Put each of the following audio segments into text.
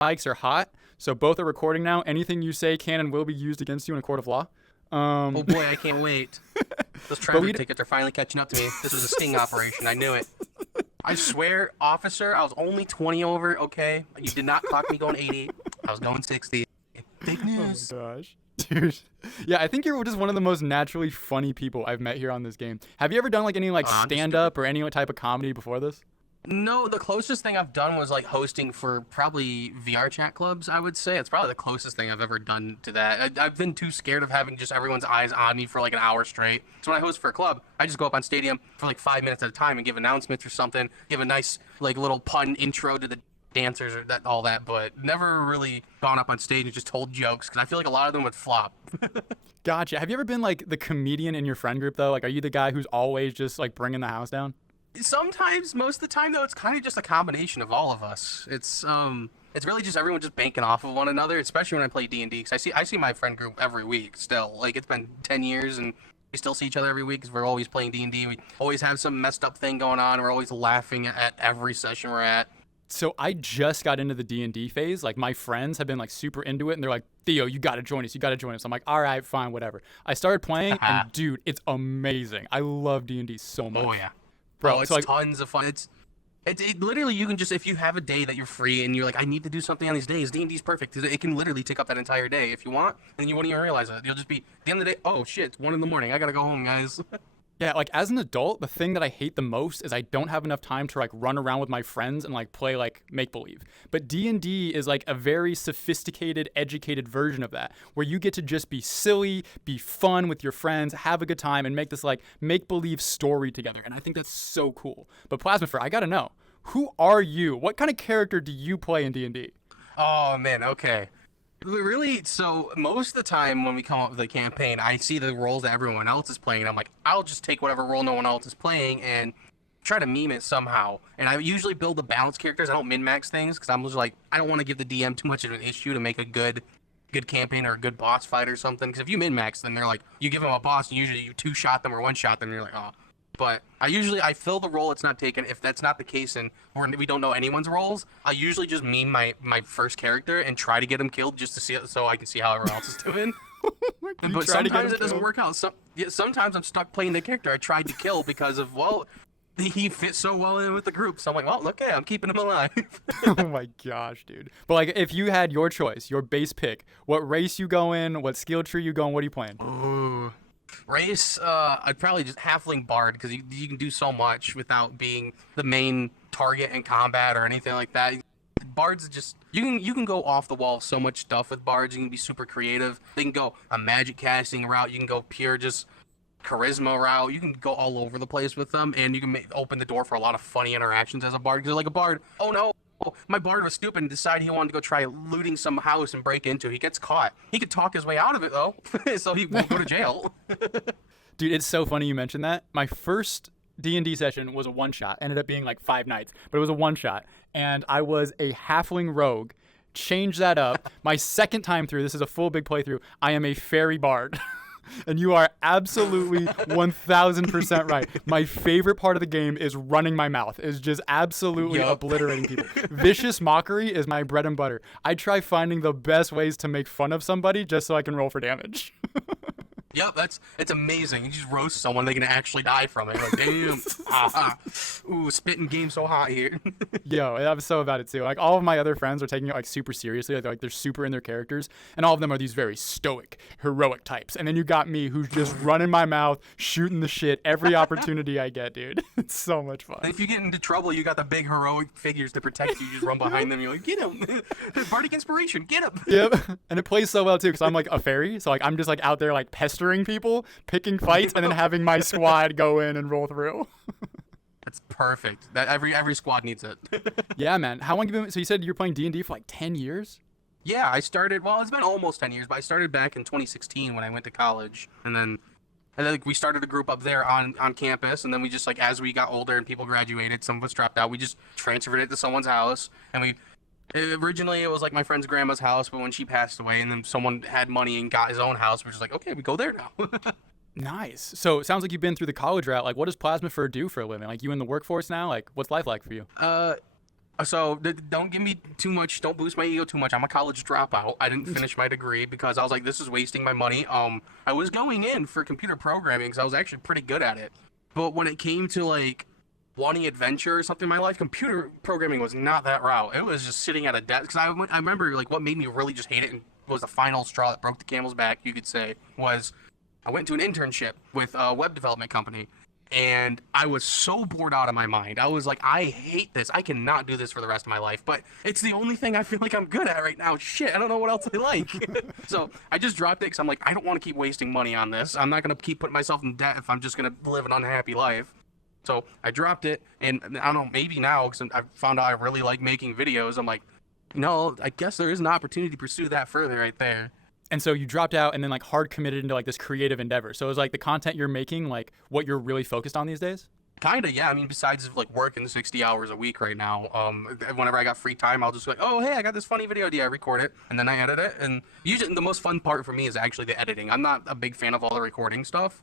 mics are hot, so both are recording now. Anything you say can and will be used against you in a court of law. Oh boy, I can't wait. Those But traffic we tickets are finally catching up to me. This was a sting operation. I knew it. I swear, officer, I was only 20 over, okay? You did not clock me going 80. I was going 60. Fake news. Oh my gosh. Dude. Yeah, I think you're just one of the most naturally funny people I've met here on this game. Have you ever done like any like I'm just stand-up or any type of comedy before this? No, the closest thing I've done was like hosting for probably VRCHAT clubs, I would say. It's probably the closest thing I've ever done to that. I've been too scared of having just everyone's eyes on me for like an hour straight. So when I host for a club, I just go up on Stadium for like 5 minutes at a time and give announcements or something, give a nice like little pun intro to the dancers or that all that, but never really gone up on stage and just told jokes because I feel like a lot of them would flop. Gotcha. Have you ever been like the comedian in your friend group though? Like, are you the guy who's always just like bringing the house down? Sometimes, most of the time though, it's kind of just a combination of all of us. It's really just everyone just banking off of one another, especially when I play D&D. Because I see my friend group every week still. Like it's been 10 years and we still see each other every week because we're always playing D&D. We always have some messed up thing going on. We're always laughing at every session we're at. So I just got into the D&D phase. Like my friends have been like super into it and they're like, Theo, you got to join us. You got to join us. I'm like, all right, fine, whatever. I started playing and dude, it's amazing. I love D&D so much. Oh yeah. Bro, it's so, like, tons of fun. It literally, you can just, if you have a day that you're free and you're like, I need to do something on these days, D&D's perfect. It can literally take up that entire day if you want, and you won't even realize it. You'll just be, at the end of the day, oh shit, it's 1 a.m. I gotta go home, guys. yeah, like as an adult, the thing that I hate the most is I don't have enough time to like run around with my friends and like play like make believe. But D&D is like a very sophisticated, educated version of that, where you get to just be silly, be fun with your friends, have a good time, and make this like make believe story together. And I think that's so cool. But Plasmafer, I gotta know, who are you? What kind of character do you play in D&D? Oh man, okay. Really, so most of the time when we come up with a campaign, I see the roles that everyone else is playing, and I'm like, I'll just take whatever role no one else is playing and try to meme it somehow. And I usually build the balanced characters. I don't min-max things because I'm just like, I don't want to give the DM too much of an issue to make a good campaign or a good boss fight or something. Because if you min-max, then they're like, you give them a boss, and usually you two-shot them or one-shot them, and you're like, oh. But I fill the role it's not taken. If that's not the case and we don't know anyone's roles, I usually just meme my first character and try to get him killed just to see it, so I can see how everyone else is doing. But sometimes it doesn't work out. Sometimes I'm stuck playing the character I tried to kill because of, well, he fits so well in with the group. So I'm like, well, okay, I'm keeping him alive. Oh my gosh, dude. But like if you had your choice, your base pick, what race you go in, what skill tree you go in, what are you playing? Ooh. Race, I'd probably just halfling bard because you can do so much without being the main target in combat or anything like that. Bards just you can go off the wall with so much stuff with bards. You can be super creative. They can go a magic casting route. You can go pure just charisma route. You can go all over the place with them, and you can open the door for a lot of funny interactions as a bard. Because like a bard, oh no. My bard was stupid and decided he wanted to go try looting some house and break into. He gets caught. He could talk his way out of it though, so he won't go to jail. Dude, it's so funny you mentioned that. My first D&D session was a one-shot. Ended up being like 5 nights, but it was a one-shot. And I was a halfling rogue. Changed that up. My second time through, this is a full big playthrough, I am a fairy bard. And you are absolutely 1000% right. My favorite part of the game is running my mouth, is just absolutely obliterating people. Vicious mockery is my bread and butter. I try finding the best ways to make fun of somebody just so I can roll for damage. Yep, it's amazing. You just roast someone, they can actually die from it. You're like, damn. Ooh, spitting game so hot here. Yo, I'm so about it too. Like all of my other friends are taking it like super seriously. They're super in their characters, and all of them are these very stoic, heroic types. And then you got me, who's just running my mouth, shooting the shit every opportunity I get, dude. It's so much fun. And if you get into trouble, you got the big heroic figures to protect you. You just run behind them. You're like, get him. Bardic inspiration, get him. Yep. And it plays so well too, because I'm like a fairy, so like I'm just like out there like pestering people, picking fights, and then having my squad go in and roll through. That's perfect. That every squad needs it. Yeah, man. How long have you been? So you said you're playing D&D for like 10 years? Yeah, I started. Well, it's been almost 10 years, but I started back in 2016 when I went to college, and then like, we started a group up there on campus, and then we just like as we got older and people graduated, some of us dropped out, we just transferred it to someone's house, and originally it was like my friend's grandma's house, but when she passed away and then someone had money and got his own house, we're just like, okay, we go there now. Nice. So it sounds like you've been through the college route. Like, what does Plasmafer do for a living? Like, you in the workforce now? Like, what's life like for you? So don't give me too much. Don't boost my ego too much. I'm a college dropout. I didn't finish my degree because I was like, this is wasting my money. I was going in for computer programming because I was actually pretty good at it. But when it came to like wanting adventure or something in my life, computer programming was not that route. It was just sitting at a desk. Because I remember like what made me really just hate it and was the final straw that broke the camel's back, you could say, was I went to an internship with a web development company. And I was so bored out of my mind. I was like, I hate this. I cannot do this for the rest of my life. But it's the only thing I feel like I'm good at right now. Shit, I don't know what else I like. So I just dropped it because I'm like, I don't want to keep wasting money on this. I'm not going to keep putting myself in debt if I'm just going to live an unhappy life. So I dropped it. And I don't know, maybe now, because I found out I really like making videos, I'm like, no, I guess there is an opportunity to pursue that further right there. And so you dropped out and then like hard committed into like this creative endeavor. So it was like the content you're making, like what you're really focused on these days? Kinda, yeah. I mean, besides like working 60 hours a week right now, whenever I got free time, I'll just be like, oh, hey, I got this funny video idea. I record it and then I edit it. And usually the most fun part for me is actually the editing. I'm not a big fan of all the recording stuff.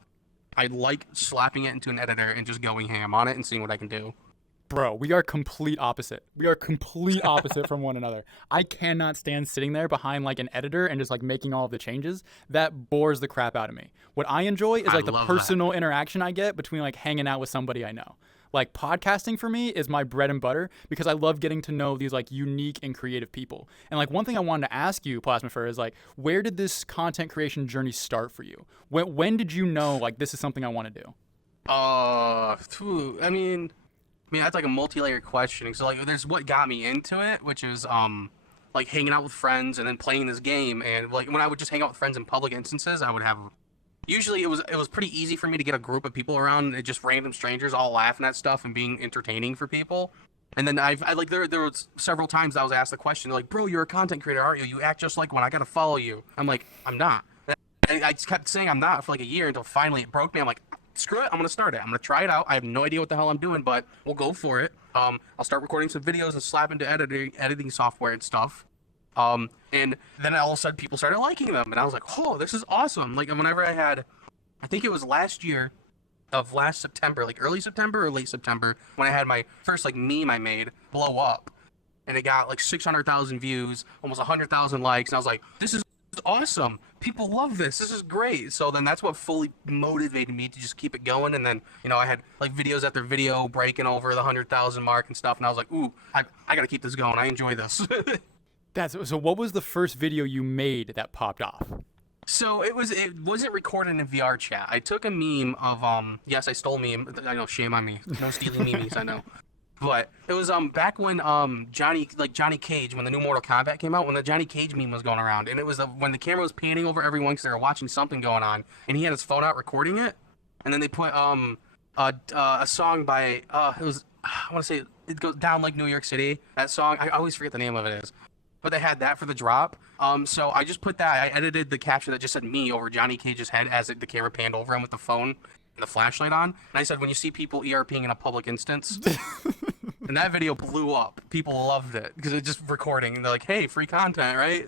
I like slapping it into an editor and just going ham on it and seeing what I can do. Bro, we are complete opposite. We are complete opposite from one another. I cannot stand sitting there behind like an editor and just like making all of the changes. That bores the crap out of me. What I enjoy is like the personal interaction I get between like hanging out with somebody I know. Like podcasting for me is my bread and butter because I love getting to know these like unique and creative people. And like one thing I wanted to ask you, Plasmafer, is like, where did this content creation journey start for you? When did you know like this is something I want to do? I mean, that's like a multi-layered question. So like, there's what got me into it, which is like hanging out with friends and then playing this game. And like when I would just hang out with friends in public instances, I would have. Usually it was pretty easy for me to get a group of people around, and just random strangers all laughing at stuff and being entertaining for people. And then I like there was several times I was asked the question, they're like, bro, you're a content creator, aren't you? You act just like one. I gotta follow you. I'm like, I'm not. I just kept saying I'm not for like a year until finally it broke me. I'm like, screw it, I'm gonna start it. I'm gonna try it out. I have no idea what the hell I'm doing, but we'll go for it. I'll start recording some videos and slap into editing software and stuff. And then all of a sudden people started liking them, and I was like, oh, this is awesome. Like whenever I think it was last September, like early September or late September, when I had my first like meme I made blow up, and it got like 600,000 views, almost 100,000 likes, and I was like, this is awesome. People love this. This is great. So then that's what fully motivated me to just keep it going. And then, I had like videos after video breaking over the 100,000 mark and stuff. And I was like, ooh, I got to keep this going. I enjoy this. So what was the first video you made that popped off? So it wasn't recorded in VRCHAT. I took a meme of, yes, I stole meme. I know, shame on me. No stealing memes, I know. But it was back when Johnny Cage, when the new Mortal Kombat came out, when the Johnny Cage meme was going around, and it was when the camera was panning over everyone because they were watching something going on, and he had his phone out recording it, and then they put a song by it was, I want to say it goes Down Like New York City. That song, I always forget the name of it is, but they had that for the drop. So I just put that. I edited the caption that just said me over Johnny Cage's head as the camera panned over him with the phone and the flashlight on, and I said, when you see people ERPing in a public instance. And that video blew up. People loved it because it's just recording, and they're like, "Hey, free content, right?"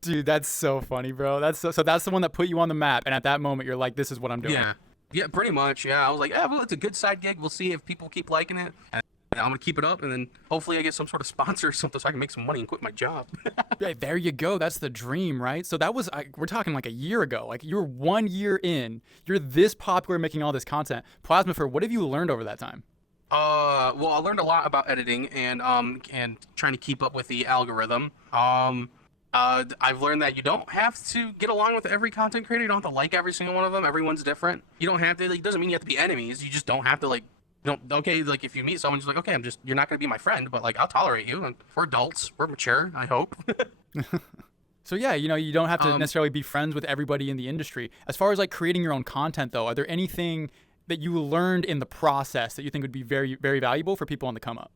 Dude, that's so funny, bro. That's the one that put you on the map, and at that moment, you're like, "This is what I'm doing." Yeah, pretty much. Yeah, I was like, "Yeah, well, it's a good side gig. We'll see if people keep liking it, and I'm gonna keep it up, and then hopefully I get some sort of sponsor or something so I can make some money and quit my job." Yeah, there you go. That's the dream, right? So that was we're talking like a year ago. Like you're 1 year in. You're this popular, making all this content. Plasmafer, what have you learned over that time? Well, I learned a lot about editing and trying to keep up with the algorithm. I've learned that you don't have to get along with every content creator. You don't have to like every single one of them. Everyone's different. You don't have to. Like, it doesn't mean you have to be enemies. You just don't have to like. Okay, like if you meet someone, just like, okay, you're not gonna be my friend, but like I'll tolerate you. And we're adults. We're mature. I hope. So yeah, you don't have to necessarily be friends with everybody in the industry. As far as like creating your own content, though, are there anything that you learned in the process that you think would be very, very valuable for people on the come up?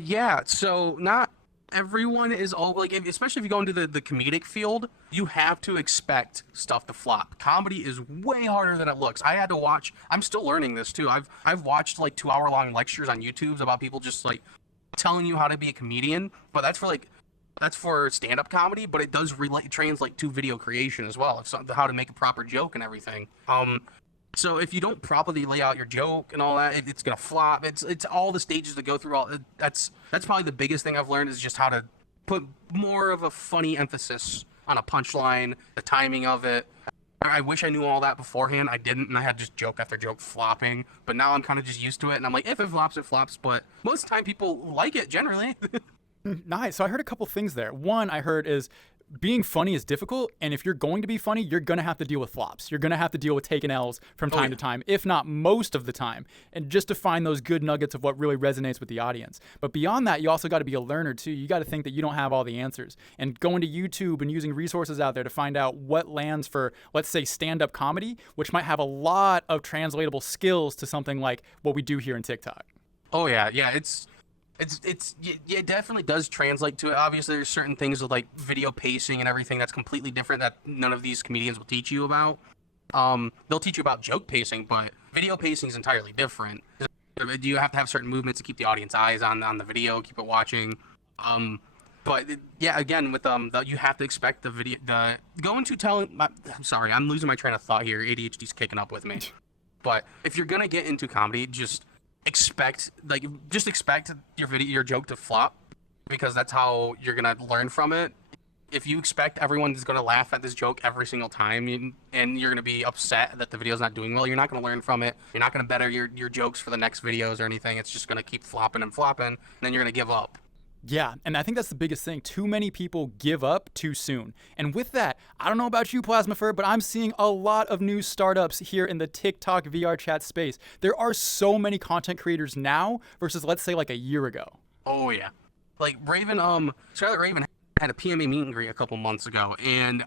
Yeah. So not everyone is all like, especially if you go into the comedic field, you have to expect stuff to flop. Comedy is way harder than it looks. I had to watch. I'm still learning this too. I've watched like 2-hour-long lectures on YouTube about people just like telling you how to be a comedian, but that's for stand-up comedy, but it does translate to video creation as well. How to make a proper joke and everything. So if you don't properly lay out your joke and all that, it's gonna flop. It's all the stages to go through. That's probably the biggest thing I've learned is just how to put more of a funny emphasis on a punchline, the timing of it. I wish I knew all that beforehand. I didn't, and I had just joke after joke flopping. But now I'm kind of just used to it, and I'm like, if it flops, it flops. But most of the time, people like it generally. Nice. So I heard a couple things there. One I heard is being funny is difficult, and if you're going to be funny, you're going to have to deal with flops. You're going to have to deal with taking L's from time to time, if not most of the time, and just to find those good nuggets of what really resonates with the audience. But beyond that, you also got to be a learner too. You got to think that you don't have all the answers, and going to YouTube and using resources out there to find out what lands for, let's say, stand-up comedy, which might have a lot of translatable skills to something like what we do here in TikTok. Oh yeah, yeah. It definitely does translate to it. Obviously, there's certain things with like video pacing and everything that's completely different that none of these comedians will teach you about. They'll teach you about joke pacing, but video pacing is entirely different. You have to have certain movements to keep the audience eyes on the video, keep it watching. Yeah, again, with you have to expect the video. I'm sorry, I'm losing my train of thought here. ADHD's kicking up with me. But if you're gonna get into comedy, just expect your joke to flop, because that's how you're gonna learn from it. If you expect everyone is gonna laugh at this joke every single time, and you're gonna be upset that the video's not doing well, you're not gonna learn from it. You're not gonna better your jokes for the next videos or anything. It's just gonna keep flopping and flopping, and then you're gonna give up. Yeah, and I think that's the biggest thing. Too many people give up too soon. And with that, I don't know about you, Plasmafer, but I'm seeing a lot of new startups here in the TikTok VRCHAT space. There are so many content creators now versus, let's say, like a year ago. Oh yeah, like Scarlet Raven had a PMA meet and greet a couple months ago, and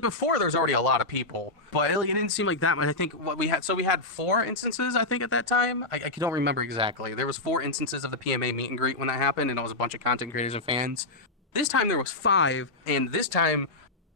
before there was already a lot of people, but it didn't seem like that much. I think we had 4 instances, I think, at that time. I don't remember exactly. There was 4 instances of the PMA meet and greet when that happened, and it was a bunch of content creators and fans. This time there was 5, and this time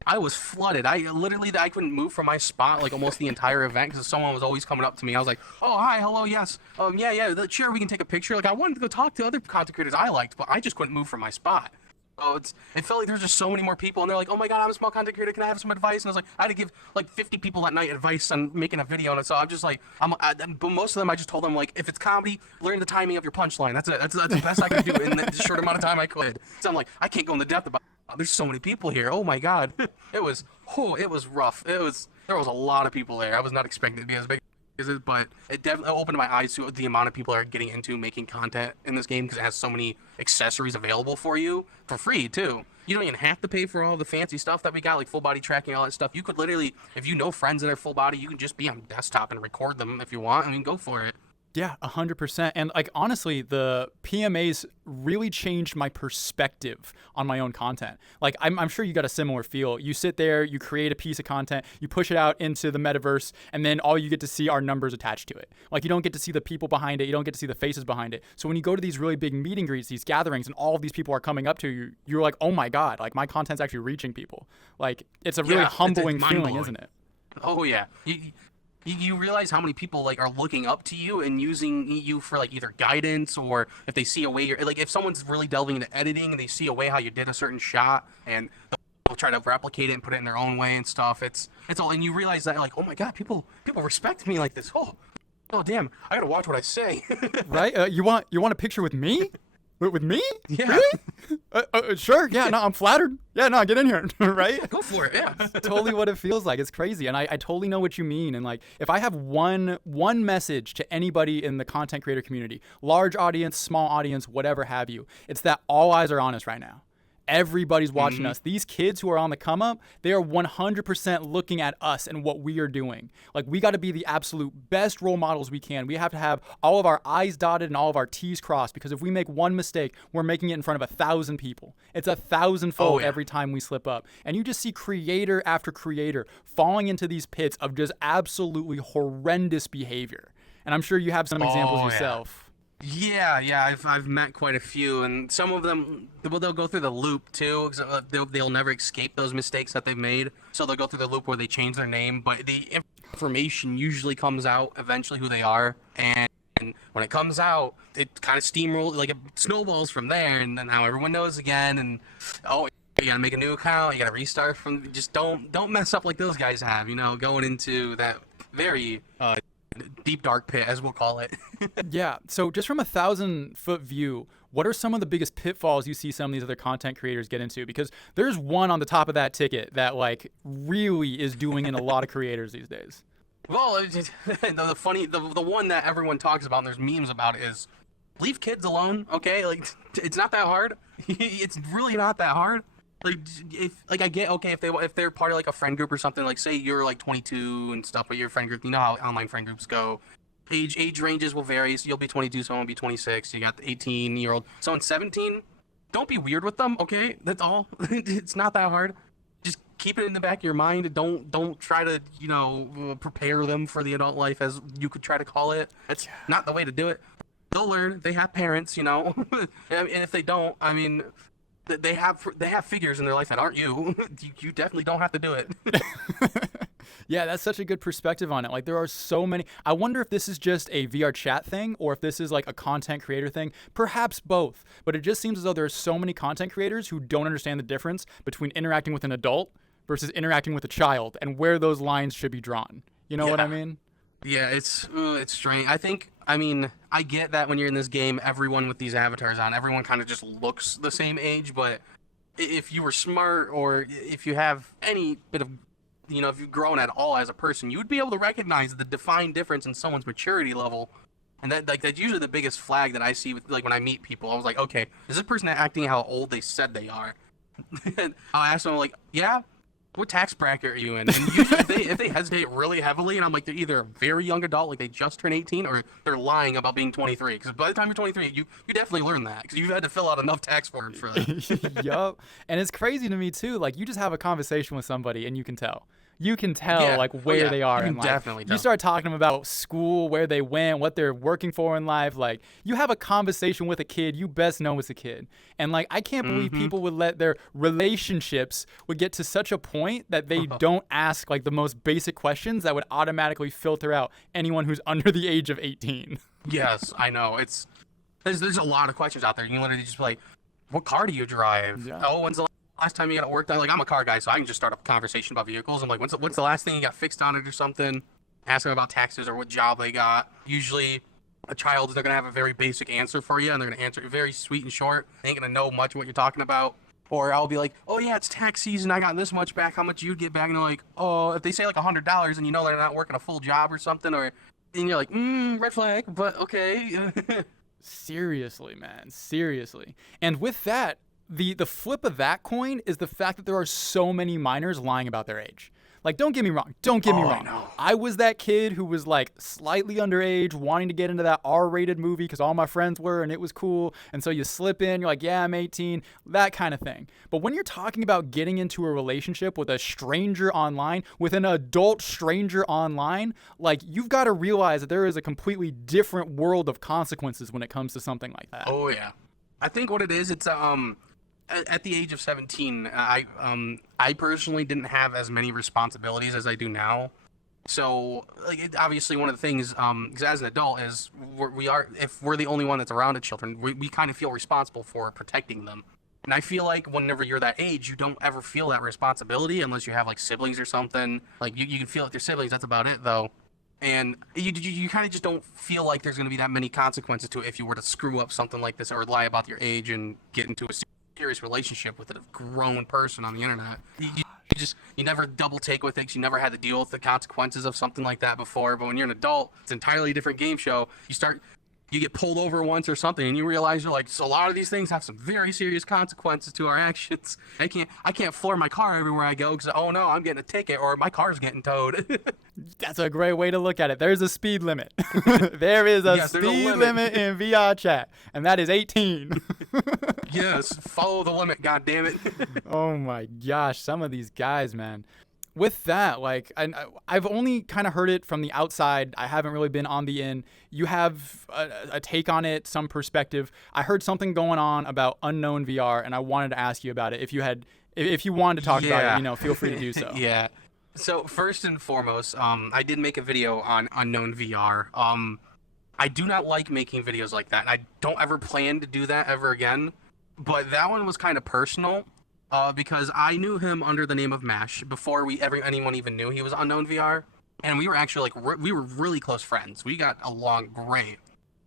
I was flooded. I couldn't move from my spot like almost the entire event because someone was always coming up to me. I was like, oh, hi, hello, yes, yeah, sure, we can take a picture. Like, I wanted to go talk to other content creators I liked, but I just couldn't move from my spot. So it felt like there was just so many more people, and they're like, oh my god, I'm a small content creator, can I have some advice? And I was like, I had to give like 50 people that night advice on making a video, and so I'm just like, but most of them I just told them, like, if it's comedy, learn the timing of your punchline. That's the best I could do in the short amount of time I could. So I'm like, I can't go into depth about it. There's so many people here. Oh my god. It was rough. There was a lot of people there. I was not expecting it to be as big as it, but it definitely opened my eyes to the amount of people that are getting into making content in this game, because it has so many accessories available for you for free too. You don't even have to pay for all the fancy stuff that we got, like full body tracking, all that stuff. You could literally, if you know friends that are full body, you can just be on desktop and record them if you want. I mean, go for it. Yeah, 100%. And like, honestly, the PMAs really changed my perspective on my own content. Like, I'm sure you got a similar feel. You sit there, you create a piece of content, you push it out into the metaverse, and then all you get to see are numbers attached to it. Like, you don't get to see the people behind it. You don't get to see the faces behind it. So when you go to these really big meet and greets, these gatherings, and all of these people are coming up to you, you're like, oh my God, like my content's actually reaching people. Like, it's a really humbling feeling, isn't it? Oh yeah. You realize how many people like are looking up to you and using you for like either guidance, or if they see a way you're like, if someone's really delving into editing and they see a way how you did a certain shot, and they'll try to replicate it and put it in their own way and stuff. It's all, and you realize that like, oh my god, people respect me like this. Oh damn, I gotta watch what I say. Right? You want a picture with me? With me? Yeah. Really? Sure. Yeah. No, I'm flattered. Yeah. No, get in here. Right? Go for it. Yeah. Totally what it feels like. It's crazy, and I totally know what you mean. And like, if I have one message to anybody in the content creator community, large audience, small audience, whatever have you, it's that all eyes are on us right now. Everybody's watching us. These kids who are on the come up, they are 100% looking at us and what we are doing. Like, we got to be the absolute best role models we can. We have to have all of our I's dotted and all of our T's crossed, because if we make one mistake, we're making it in front of 1,000 people. It's 1,000-fold every time we slip up. And you just see creator after creator falling into these pits of just absolutely horrendous behavior. And I'm sure you have some examples yourself. Yeah, I've met quite a few, and some of them, they'll go through the loop too, because they'll never escape those mistakes that they've made. So they'll go through the loop where they change their name, but the information usually comes out eventually who they are, and when it comes out, it kind of steamrolls, like it snowballs from there, and then now everyone knows again, and you gotta make a new account, you gotta restart from, just don't mess up like those guys have, going into that very deep dark pit, as we'll call it. Yeah. So just from a 1,000-foot view, what are some of the biggest pitfalls you see some of these other content creators get into? Because there's one on the top of that ticket that like really is doing in a lot of creators these days. Well, the one that everyone talks about and there's memes about is leave kids alone, okay? Like, it's not that hard. It's really not that hard. Like, I get, okay, if they're part of like a friend group or something, like say you're like 22 and stuff, but your friend group, you know how online friend groups go. Age ranges will vary. So you'll be 22, someone will be 26. You got the 18-year-old, someone 17. Don't be weird with them, okay? That's all. It's not that hard. Just keep it in the back of your mind. Don't try to, prepare them for the adult life, as you could try to call it. That's not the way to do it. They'll learn. They have parents, and if they don't, I mean, they have figures in their life that aren't you. You definitely don't have to do it. Yeah, that's such a good perspective on it. Like, there are so many. I wonder if this is just a VRCHAT thing or if this is like a content creator thing. Perhaps both. But it just seems as though there are so many content creators who don't understand the difference between interacting with an adult versus interacting with a child and where those lines should be drawn. You know what I mean? Yeah, it's strange. I get that when you're in this game, everyone with these avatars on, everyone kind of just looks the same age. But if you were smart, or if you have any bit of, if you've grown at all as a person, you would be able to recognize the defined difference in someone's maturity level. And that's usually the biggest flag that I see with, like, when I meet people. I was like, okay, is this person acting how old they said they are? And I'll ask them, like, yeah, what tax bracket are you in? And usually if they hesitate really heavily, and I'm like, they're either a very young adult, like they just turned 18, or they're lying about being 23. Because by the time you're 23, you definitely learn that, because you've had to fill out enough tax forms for that. Yup. And it's crazy to me too. Like, you just have a conversation with somebody and you can tell. You can tell like where they are in life. Definitely you start talking to them about school, where they went, what they're working for in life. Like, you have a conversation with a kid, you best know it's a kid. And like, I can't believe people would let their relationships would get to such a point that they don't ask like the most basic questions that would automatically filter out anyone who's under the age of 18. Yes, I know. There's a lot of questions out there. You can literally just be like, what car do you drive? Yeah. Oh, when's the last time you got it worked on? Like, I'm a car guy, so I can just start a conversation about vehicles. I'm like, what's the last thing you got fixed on it or something? Ask them about taxes or what job they got. Usually, a child, they're gonna have a very basic answer for you, and they're gonna answer it very sweet and short. They ain't gonna know much of what you're talking about. Or I'll be like, oh yeah, it's tax season, I got this much back. How much you'd get back? And they're like, oh, if they say like $100, and they're not working a full job or something, and you're like, red flag, but okay. Seriously, man, seriously. And with that, the flip of that coin is the fact that there are so many minors lying about their age. Like, don't get me wrong. I was that kid who was like slightly underage, wanting to get into that R-rated movie because all my friends were and it was cool. And so you slip in, you're like, yeah, I'm 18, that kind of thing. But when you're talking about getting into a relationship with a stranger online, with an adult stranger online, like, you've got to realize that there is a completely different world of consequences when it comes to something like that. Oh yeah. I think what it is, it's at the age of 17, I personally didn't have as many responsibilities as I do now. So, like, obviously one of the things, because as an adult, is if we're the only one that's around the children, we kind of feel responsible for protecting them. And I feel like whenever you're that age, you don't ever feel that responsibility unless you have like siblings or something. Like, you can feel it with your siblings. That's about it, though. And you kind of just don't feel like there's going to be that many consequences to it if you were to screw up something like this or lie about your age and get into a serious relationship with a grown person on the internet. You never double take with it, 'cause you never had to deal with the consequences of something like that before. But when you're an adult, it's an entirely different game show. You get pulled over once or something, and you realize you're like, so a lot of these things have some very serious consequences to our actions. I can't floor my car everywhere I go because, oh no, I'm getting a ticket or my car's getting towed. That's a great way to look at it. There's a speed limit. There is a speed limit in VRCHAT, and that is 18. Yes, follow the limit, goddammit. Oh my gosh, some of these guys, man. With that, like, I've only kind of heard it from the outside. I haven't really been on the in. You have a take on it, some perspective. I heard something going on about unknown VR, and I wanted to ask you about it. If you wanted to talk about it, feel free to do so. Yeah. So first and foremost, I did make a video on unknown VR. I do not like making videos like that, and I don't ever plan to do that ever again. But that one was kind of personal. Because I knew him under the name of Mash before anyone even knew he was Unknown VR. and we were actually like we were really close friends. We got along great.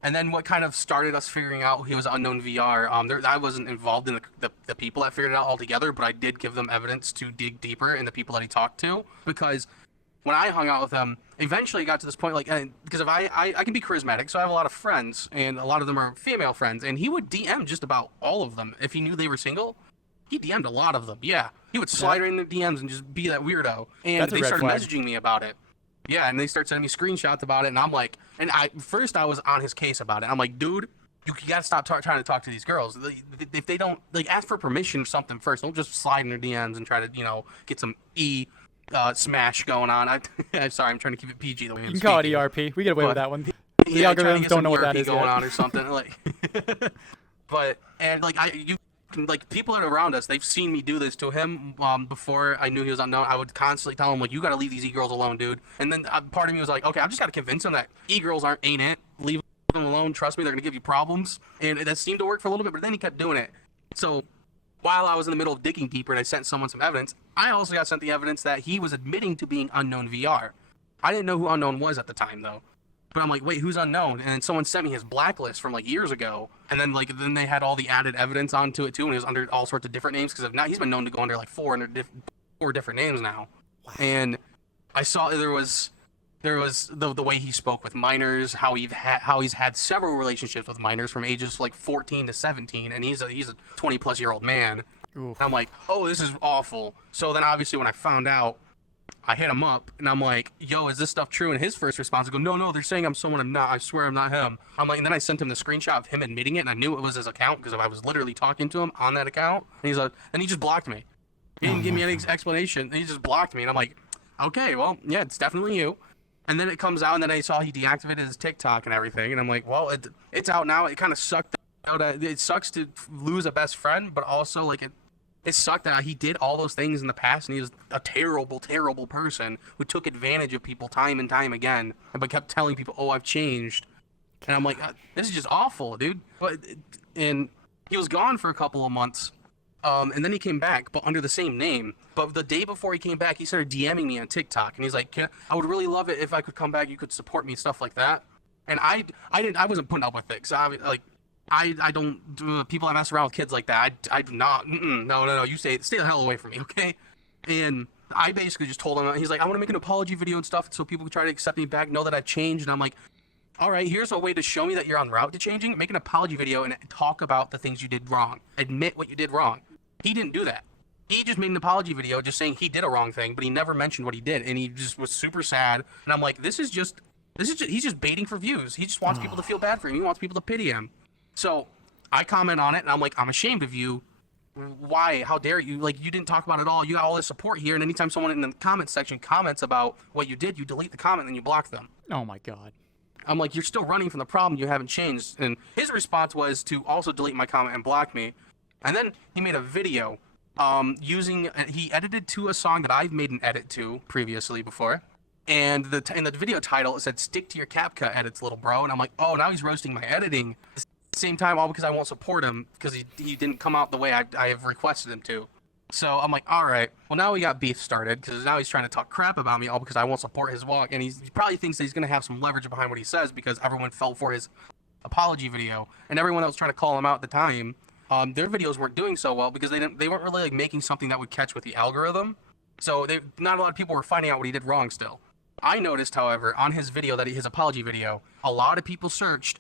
And then what kind of started us figuring out he was unknown VR? I wasn't involved in the people that figured it out altogether, but I did give them evidence to dig deeper in the people that he talked to, because when I hung out with him, eventually it got to this point, like, because if I can be charismatic, so I have a lot of friends, and a lot of them are female friends, and he would DM just about all of them. If he knew they were single, he DM'd a lot of them. Yeah, he would slide in their DMs and just be that weirdo, and they started messaging me about it. Yeah, and they start sending me screenshots about it, and I'm like, and first I was on his case about it. I'm like, dude, you gotta stop trying to talk to these girls. If they don't, like, ask for permission or something first. Don't just slide in their DMs and try to, get some smash going on. I'm sorry, I'm trying to keep it PG the way I'm You can call it ERP. We get away with that one. The algorithms don't know what that is going yet. on or something like. But and like people that are around us, they've seen me do this to him before I knew he was unknown. I would constantly tell him, like, you got to leave these e-girls alone, dude. And then part of me was like, okay, I've just got to convince him that e-girls ain't it. Leave them alone. Trust me, they're going to give you problems. And that seemed to work for a little bit, but then he kept doing it. So while I was in the middle of digging deeper and I sent someone some evidence, I also got sent the evidence that he was admitting to being unknown VR. I didn't know who unknown was at the time, though. But I'm like, wait, who's unknown? And then someone sent me his blacklist from like years ago. And then they had all the added evidence onto it too, and it was under all sorts of different names, because now he's been known to go under like four different names now. Wow. And I saw there was the way he spoke with minors, how he's had several relationships with minors from ages like 14 to 17, and he's a 20-plus-year-old man. And I'm like, oh, this is awful. So then obviously when I found out, I hit him up, and I'm like, yo, is this stuff true? And his first response would go, no, they're saying I'm someone I'm not. I swear I'm not him. I'm like, and then I sent him the screenshot of him admitting it, and I knew it was his account because I was literally talking to him on that account. And he's like, and he just blocked me. He didn't give me any explanation. He just blocked me, and I'm like, okay, well, yeah, it's definitely you. And then it comes out, and then I saw he deactivated his TikTok and everything, and I'm like, well, it's out now. It kind of sucked out. It sucks to lose a best friend, but also like it sucked that he did all those things in the past, and he was a terrible, terrible person who took advantage of people time and time again, but kept telling people, oh, I've changed. And I'm like, this is just awful, dude. And he was gone for a couple of months, and then he came back, but under the same name. But the day before he came back, he started DMing me on TikTok, and he's like, I would really love it if I could come back, you could support me, stuff like that. And I wasn't putting up with it, because I don't do people that mess around with kids like that. I do not. No. You stay the hell away from me, okay? And I basically just told him, he's like, I want to make an apology video and stuff so people can try to accept me back, know that I've changed. And I'm like, all right, here's a way to show me that you're on route to changing. Make an apology video and talk about the things you did wrong. Admit what you did wrong. He didn't do that. He just made an apology video just saying he did a wrong thing, but he never mentioned what he did. And he just was super sad. And I'm like, he's just baiting for views. He just wants people to feel bad for him. He wants people to pity him. So I comment on it, and I'm like, I'm ashamed of you. Why? How dare you? Like, you didn't talk about it at all. You got all this support here, and anytime someone in the comment section comments about what you did, you delete the comment and you block them. Oh my God. I'm like, you're still running from the problem. You haven't changed. And his response was to also delete my comment and block me. And then he made a video he edited to a song that I've made an edit to previously before. And in the video title, it said, stick to your CapCut edits, little bro. And I'm like, oh, now he's roasting my editing. Same time, all because I won't support him because he didn't come out the way I have requested him to. So I'm like, all right, well, now we got beef started because now he's trying to talk crap about me all because I won't support his walk, and he probably thinks that he's going to have some leverage behind what he says because everyone fell for his apology video, and everyone that was trying to call him out at the time, their videos weren't doing so well because they weren't really like making something that would catch with the algorithm. So not a lot of people were finding out what he did wrong still. I noticed, however, on his video, his apology video, a lot of people searched,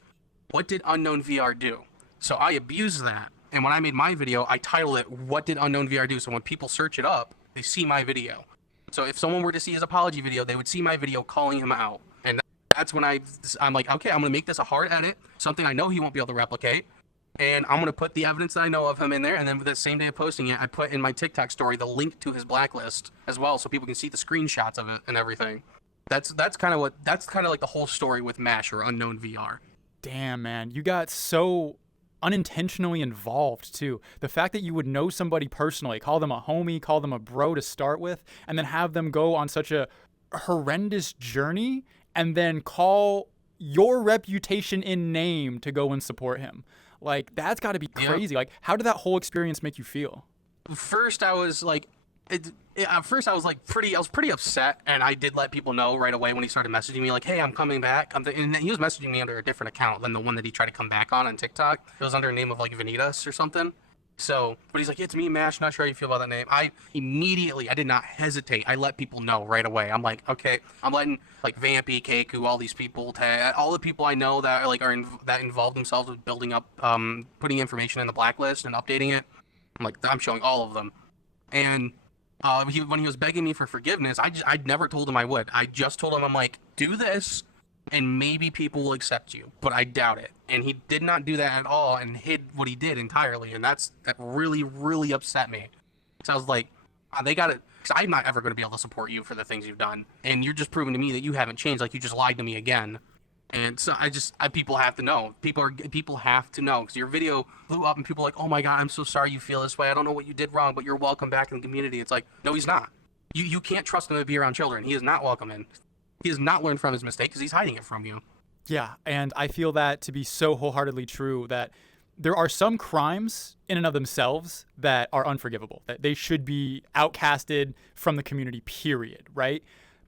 what did Unknown VR do? So I abused that. And when I made my video, I titled it, what did Unknown VR do? So when people search it up, they see my video. So if someone were to see his apology video, they would see my video calling him out. And that's when I'm like, okay, I'm going to make this a hard edit, something I know he won't be able to replicate. And I'm going to put the evidence that I know of him in there. And then the same day of posting it, I put in my TikTok story the link to his blacklist as well, so people can see the screenshots of it and everything. That's kind of like the whole story with MASH or Unknown VR. Damn, man, you got so unintentionally involved too. The fact that you would know somebody personally, call them a homie, call them a bro to start with, and then have them go on such a horrendous journey and then call your reputation in name to go and support him. Like, that's got to be crazy. Yep. Like, how did that whole experience make you feel? First, I was like, At first I was pretty upset, and I did let people know right away when he started messaging me like, "Hey, I'm coming back." And he was messaging me under a different account than the one that he tried to come back on TikTok. It was under a name of like Vanitas or something. So, but he's like, "It's me, Mash. Not sure how you feel about that name." I did not hesitate. I let people know right away. I'm like, okay, I'm letting like Vampy, Keku, all these people, all the people I know that that involve themselves with building up, putting information in the blacklist and updating it. I'm showing all of them, and. When he was begging me for forgiveness, I never told him I would. I just told him, I'm like, do this, and maybe people will accept you, but I doubt it. And he did not do that at all, and hid what he did entirely, and that really, really upset me. So I was like, they got to, because I'm not ever going to be able to support you for the things you've done, and you're just proving to me that you haven't changed, like you just lied to me again. And so people have to know. People have to know, because your video blew up and people are like, "Oh my God, I'm so sorry you feel this way. I don't know what you did wrong, but you're welcome back in the community." It's like, no, he's not. You can't trust him to be around children. He is not welcome in. He has not learned from his mistake because he's hiding it from you. Yeah, and I feel that to be so wholeheartedly true, that there are some crimes in and of themselves that are unforgivable, that they should be outcasted from the community, period, right?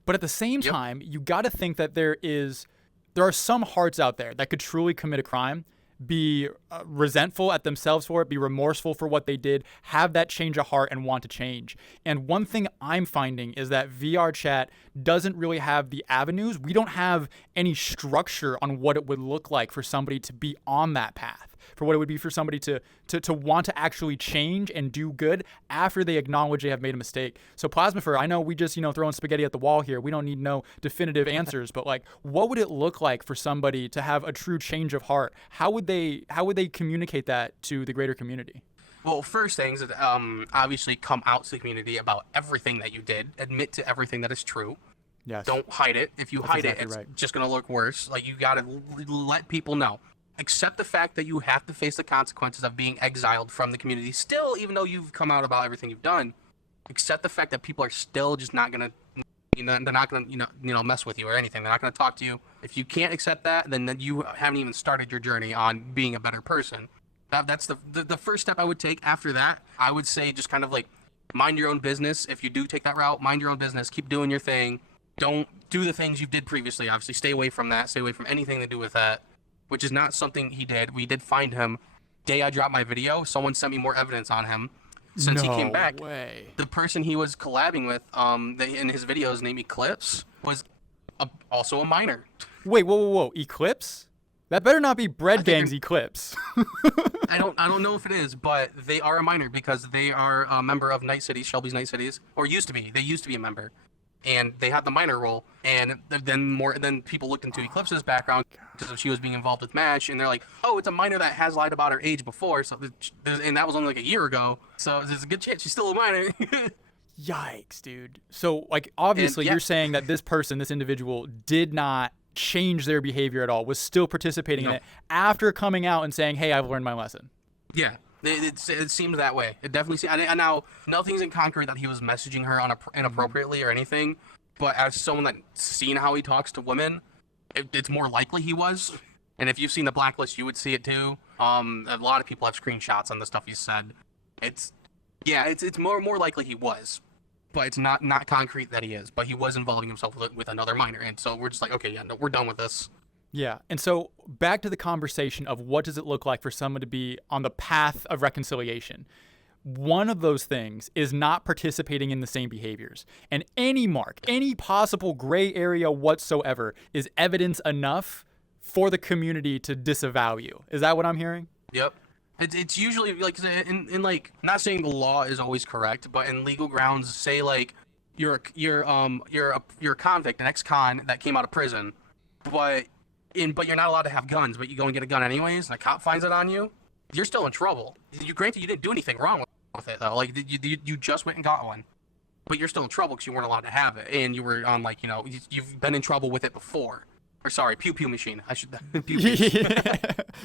But at the same time, you got to think that there are some hearts out there that could truly commit a crime, be resentful at themselves for it, be remorseful for what they did, have that change of heart and want to change. And one thing I'm finding is that VRCHAT doesn't really have the avenues. We don't have any structure on what it would look like for somebody to be on that path, for what it would be for somebody to want to actually change and do good after they acknowledge they have made a mistake. So Plasmafer, I know we just, throwing spaghetti at the wall here. We don't need no definitive answers, but like, what would it look like for somebody to have a true change of heart? How would they communicate that to the greater community? Well, first things, obviously come out to the community about everything that you did. Admit to everything that is true. Yes. Don't hide it. If you hide exactly it, it's right. just going to look worse. Like, you got to let people know. Accept the fact that you have to face the consequences of being exiled from the community. Still, even though you've come out about everything you've done, accept the fact that people are still just not going to, they're not going to, mess with you or anything. They're not going to talk to you. If you can't accept that, then you haven't even started your journey on being a better person. That's the first step I would take. After that, I would say just kind of like mind your own business. If you do take that route, mind your own business. Keep doing your thing. Don't do the things you did previously. Obviously, stay away from that. Stay away from anything to do with that, which is not something he did. We did find him. Day I dropped my video, someone sent me more evidence on him. Since he came back, the person he was collabing with, in his videos named Eclipse, was also a minor. Wait, whoa, Eclipse? That better not be Bread Gang's Eclipse. I don't know if it is, but they are a minor because they are a member of Night Cities, Shelby's Night Cities, or used to be. They used to be a member, and they had the minor role. And then people looked into Eclipse's background because she was being involved with Match, and they're like, "Oh, it's a minor that has lied about her age before." So, and that was only like a year ago. So there's a good chance she's still a minor. Yikes, dude. So, like, obviously, you're saying that this individual, did not change their behavior at all, was still participating in it after coming out and saying, "Hey, I've learned my lesson." Yeah, it seemed that way. It definitely seemed. And now, nothing's in concrete that he was messaging her inappropriately or anything, but as someone that's seen how he talks to women, it's more likely he was. And if you've seen the blacklist, you would see it too. A lot of people have screenshots on the stuff he said. It's more likely he was. But it's not concrete that he is. But he was involving himself with another minor. And so we're just like, okay, we're done with this. Yeah. And so back to the conversation of what does it look like for someone to be on the path of reconciliation. One of those things is not participating in the same behaviors. And any possible gray area whatsoever is evidence enough for the community to disavow you. Is that what I'm hearing? Yep. It's usually like in like, not saying the law is always correct, but in legal grounds, say like you're a convict, an ex-con that came out of prison, but you're not allowed to have guns, but you go and get a gun anyways, and a cop finds it on you, you're still in trouble. Granted, you didn't do anything wrong with it though. Like you just went and got one, but you're still in trouble because you weren't allowed to have it, and you were on like you've been in trouble with it before. Or sorry, pew pew machine. I should. Pew, pew.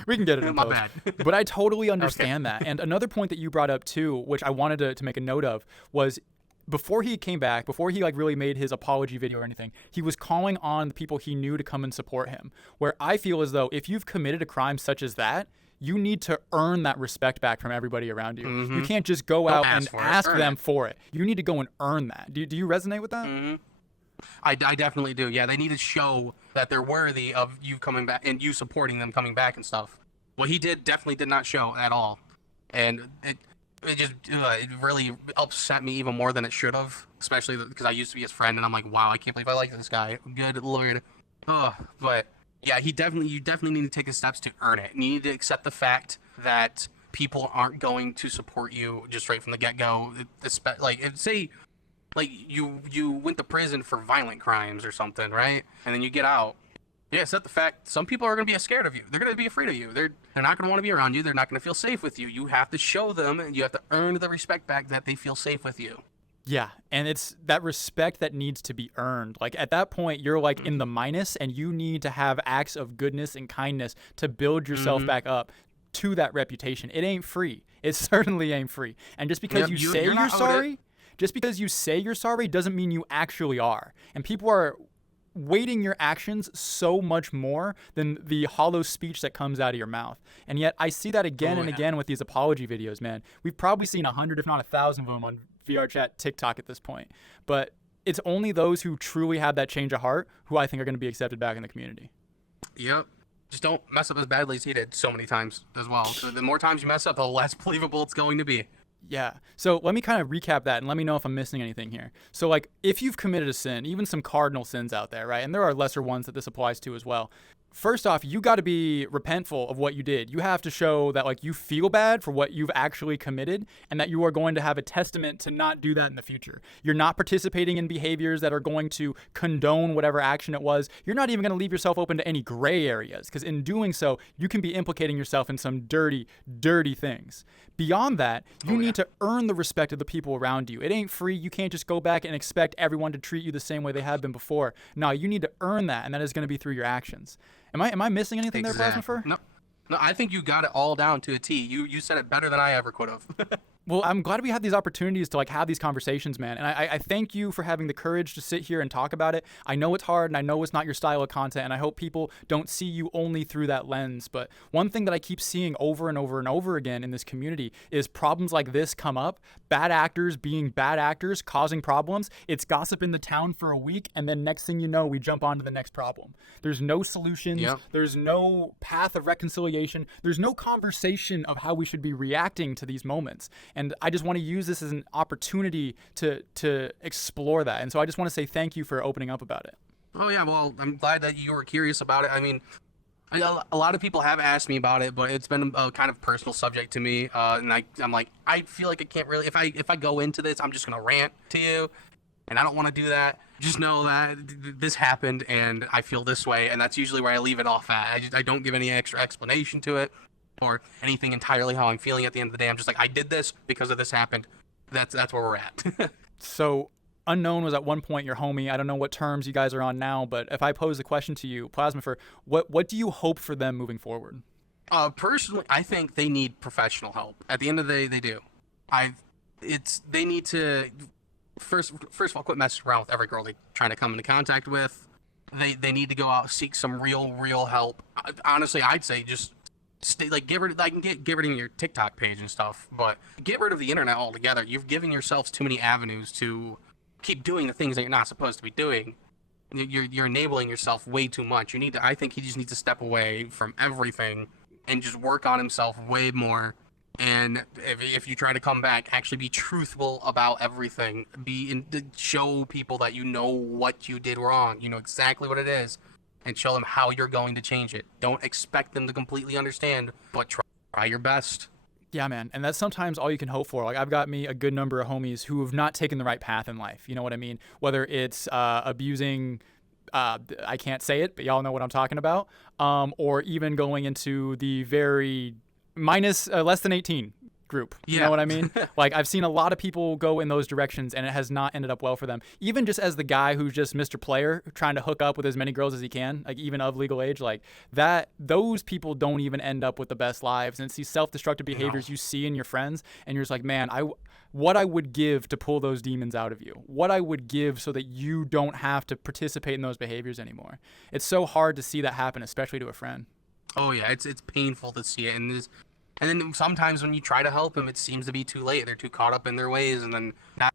We can get it in My post. bad. But I totally understand that. And another point that you brought up too, which I wanted to make a note of, was before he came back, before he like really made his apology video or anything, he was calling on the people he knew to come and support him. Where I feel as though if you've committed a crime such as that, you need to earn that respect back from everybody around you. Mm-hmm. You can't just go out and ask them for it. You need to go and earn that. Do you resonate with that? Mm-hmm. I definitely do. Yeah, they need to show that they're worthy of you coming back and you supporting them coming back and stuff. What he definitely did not show at all, and it really upset me even more than it should have, especially because I used to be his friend, and I'm like, wow, I can't believe I like this guy. Good Lord. But yeah, you definitely need to take the steps to earn it. You need to accept the fact that people aren't going to support you just right from the get-go. Say you went to prison for violent crimes or something, right? And then you get out. Yeah, accept the fact some people are going to be scared of you. They're going to be afraid of you. They're not going to want to be around you. They're not going to feel safe with you. You have to show them, and you have to earn the respect back that they feel safe with you. Yeah, and it's that respect that needs to be earned. Like at that point, you're like in the minus, and you need to have acts of goodness and kindness to build yourself back up to that reputation. It ain't free. It certainly ain't free. And just because you say you're sorry, just because you say you're sorry doesn't mean you actually are. And people are weighting your actions so much more than the hollow speech that comes out of your mouth. And yet I see that again and again with these apology videos, man. We've probably seen 100, if not 1,000 of them on VRCHAT TikTok at this point. But it's only those who truly have that change of heart who I think are going to be accepted back in the community. Yep. Just don't mess up as badly as he did so many times as well. So the more times you mess up, the less believable it's going to be. Yeah. So let me kind of recap that and let me know if I'm missing anything here. So like if you've committed a sin, even some cardinal sins out there, right? And there are lesser ones that this applies to as well. First off, you got to be repentful of what you did. You have to show that like you feel bad for what you've actually committed and that you are going to have a testament to not do that in the future. You're not participating in behaviors that are going to condone whatever action it was. You're not even going to leave yourself open to any gray areas because in doing so, you can be implicating yourself in some dirty, dirty things. Beyond that, you need to earn the respect of the people around you. It ain't free. You can't just go back and expect everyone to treat you the same way they have been before. No, you need to earn that, and that is going to be through your actions. Am I missing anything there, Plasmafer? No, I think you got it all down to a T. You said it better than I ever could have. Well, I'm glad we had these opportunities to like have these conversations, man. And I thank you for having the courage to sit here and talk about it. I know it's hard and I know it's not your style of content, and I hope people don't see you only through that lens. But one thing that I keep seeing over and over and over again in this community is problems like this come up, bad actors being bad actors, causing problems. It's gossip in the town for a week, and then next thing you know, we jump on to the next problem. There's no solutions. Yep. There's no path of reconciliation. There's no conversation of how we should be reacting to these moments. And I just want to use this as an opportunity to explore that. And so I just want to say thank you for opening up about it. Oh, yeah. Well, I'm glad that you were curious about it. I mean, a lot of people have asked me about it, but it's been a kind of personal subject to me. And I'm like, I feel like I can't really, if I go into this, I'm just going to rant to you. And I don't want to do that. Just know that this happened and I feel this way. And that's usually where I leave it off at. I don't give any extra explanation to it or anything entirely how I'm feeling at the end of the day. I'm just like, I did this because of this happened. That's where we're at. So Unknown was at one point your homie. I don't know what terms you guys are on now, but if I pose the question to you, Plasmafer, what do you hope for them moving forward? Personally, I think they need professional help. At the end of the day, they do. They need to first of all quit messing around with every girl they're trying to come into contact with. They need to go out seek some real help. Honestly, I'd say just get rid of your TikTok page and stuff, but get rid of the internet altogether. You've given yourselves too many avenues to keep doing the things that you're not supposed to be doing. You're enabling yourself way too much. I think he just needs to step away from everything and just work on himself way more. And if you try to come back, actually be truthful about everything. Show people that you know what you did wrong. You know exactly what it is. And show them how you're going to change it. Don't expect them to completely understand, but try your best. Yeah, man. And that's sometimes all you can hope for. Like I've got me a good number of homies who have not taken the right path in life. You know what I mean? Whether it's abusing, I can't say it, but y'all know what I'm talking about. Or even going into the very minus less than 18 group. You know what I mean? Like I've seen a lot of people go in those directions and it has not ended up well for them. Even just as the guy who's just Mr. Player trying to hook up with as many girls as he can, like even of legal age, like that, those people don't even end up with the best lives. And it's these self-destructive behaviors you see in your friends and you're just like, man, what I would give to pull those demons out of you, what I would give so that you don't have to participate in those behaviors anymore. It's so hard to see that happen, especially to a friend. Oh yeah, it's painful to see it, and then sometimes when you try to help them, it seems to be too late. They're too caught up in their ways, and then now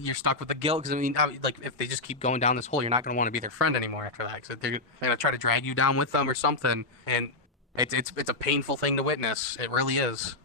you're stuck with the guilt. Because I mean, like if they just keep going down this hole, you're not going to want to be their friend anymore after that. Because they're going to try to drag you down with them or something, and it's a painful thing to witness. It really is.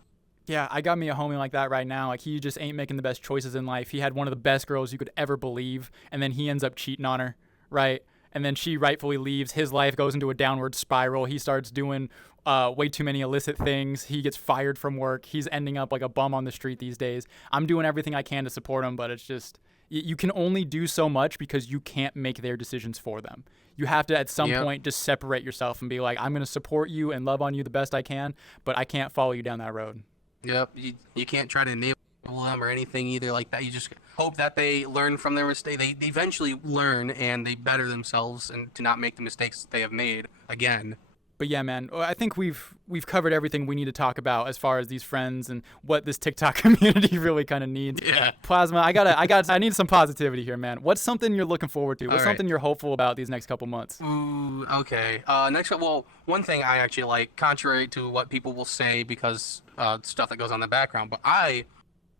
Yeah, I got me a homie like that right now. Like, he just ain't making the best choices in life. He had one of the best girls you could ever believe, and then he ends up cheating on her, right? And then she rightfully leaves. His life goes into a downward spiral. He starts doing way too many illicit things. He gets fired from work. He's ending up like a bum on the street these days. I'm doing everything I can to support him, but it's just, you can only do so much because you can't make their decisions for them. You have to, at some point, just separate yourself and be like, I'm going to support you and love on you the best I can, but I can't follow you down that road. Yep, you can't try to enable them or anything either like that. You just hope that they learn from their mistake. They eventually learn and they better themselves and to not make the mistakes that they have made again. But yeah, man, I think we've covered everything we need to talk about as far as these friends and what this TikTok community really kind of needs. Yeah. Plasma, I need some positivity here, man. What's something you're looking forward to? What's something you're hopeful about these next couple months? Ooh, okay. Well, one thing I actually like, contrary to what people will say because stuff that goes on in the background, but I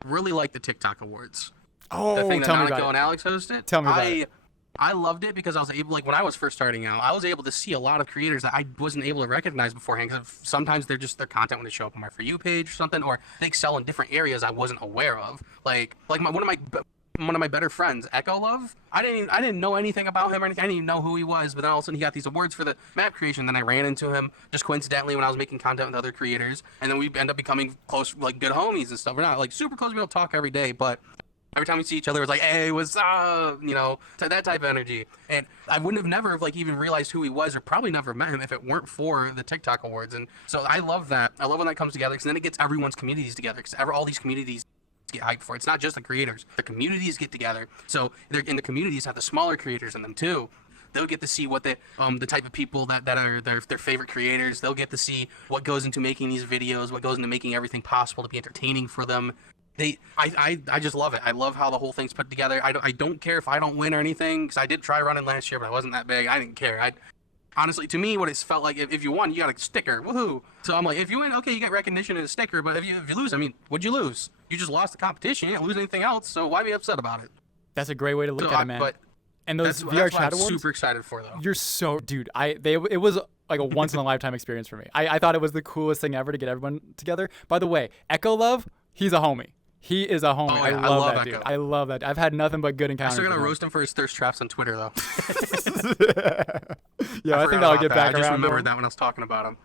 really like the TikTok awards. Oh, the thing that tell me about Nautico it. and Alex hosted. Tell me about it. I loved it because I was able, like when I was first starting out, I was able to see a lot of creators that I wasn't able to recognize beforehand. Because sometimes they're just their content when they show up on my For You page or something, or they excel in different areas I wasn't aware of. Like one of my better friends, Echo Love. I didn't know anything about him or anything. I didn't even know who he was. But then all of a sudden he got these awards for the map creation. Then I ran into him just coincidentally when I was making content with other creators, and then we end up becoming close, like good homies and stuff. We're not like super close. We don't talk every day, but every time we see each other, it's like, hey, what's up? You know, that type of energy. And I wouldn't have never like even realized who he was or probably never met him if it weren't for the TikTok awards. And so I love that. I love when that comes together because then it gets everyone's communities together because all these communities get hyped for it. It's not just the creators. The communities get together. So in the communities have the smaller creators in them too. They'll get to see what the type of people that are their favorite creators. They'll get to see what goes into making these videos, what goes into making everything possible to be entertaining for them. I just love it. I love how the whole thing's put together. I don't care if I don't win or anything because I did try running last year, but I wasn't that big. I didn't care. Honestly, to me, what it's felt like, if you won, you got a sticker. Woohoo! So I'm like, if you win, okay, you get recognition and a sticker. But if you lose, I mean, what'd you lose? You just lost the competition. You didn't lose anything else. So why be upset about it? That's a great way to look at it, man. But and those that's VRCHAT what I'm awards, super excited for, though. You're so, dude. It was like a once in a lifetime experience for me. I thought it was the coolest thing ever to get everyone together. By the way, Echo Love, he's a homie. He is a homie. Oh, yeah. I love that Echo. dude. I love that. I've had nothing but good encounters. I still gotta with him. roast him for his thirst traps on Twitter, though. Yo, I think I'll get back I just around. remembered that when I was talking about him.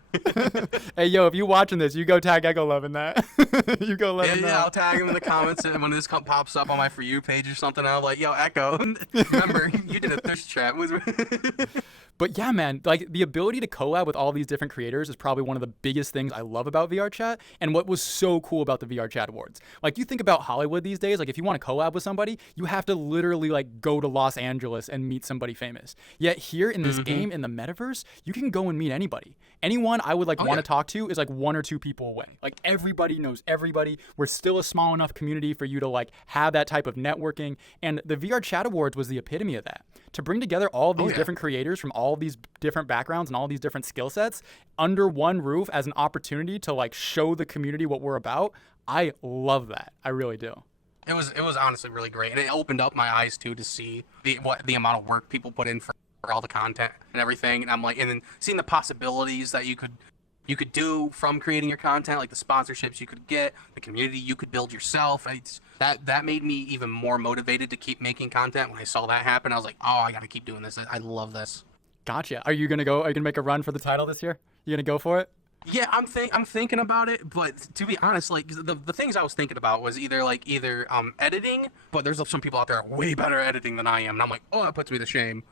Hey, yo, if you watching this, you go tag Echo Love in that. You go let him know. Yeah, I'll tag him in the comments and when this pops up on my For You page or something, I'll like, yo, Echo, remember, you did a thirst trap. But yeah, man, like the ability to collab with all these different creators is probably one of the biggest things I love about VRChat and what was so cool about the VRChat awards. Like you think about Hollywood these days, like if you want to collab with somebody, you have to literally like go to Los Angeles and meet somebody famous. Yet here in this game, in the metaverse, you can go and meet anybody. Anyone I would like want to talk to is like one or two people away. Like everybody knows everybody. We're still a small enough community for you to like have that type of networking. And the VRChat awards was the epitome of that. To bring together all these different creators from all these different backgrounds and all these different skill sets under one roof as an opportunity to like show the community what we're about. I love that. I really do. It was honestly really great, and it opened up my eyes too to see the amount of work people put in for all the content and everything. And I'm like, and then seeing the possibilities that you could do from creating your content, like the sponsorships you could get, the community you could build yourself. That made me even more motivated to keep making content. When I saw that happen, I was like, oh, I got to keep doing this. I love this. Gotcha. Are you gonna make a run for the title this year? You gonna go for it? Yeah, I'm thinking about it, but to be honest, like the things I was thinking about was either editing, but there's some people out there way better at editing than I am, and I'm like, oh, that puts me to shame.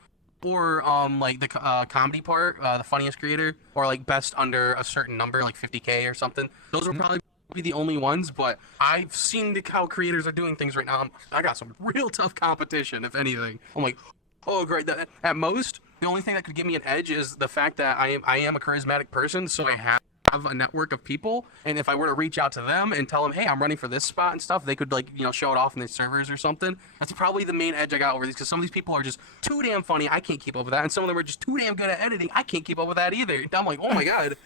Or like the comedy part, the funniest creator, or like best under a certain number, like 50K or something. Those would probably be the only ones, but I've seen how creators are doing things right now. I got some real tough competition, if anything. I'm like, oh great. At most, the only thing that could give me an edge is the fact that I am a charismatic person, so I have have a network of people, and if I were to reach out to them and tell them, hey, I'm running for this spot and stuff, they could like, you know, show it off in their servers or something. That's probably the main edge I got over these, because some of these people are just too damn funny. I can't keep up with that, and some of them are just too damn good at editing. I can't keep up with that either. I'm like, oh my god,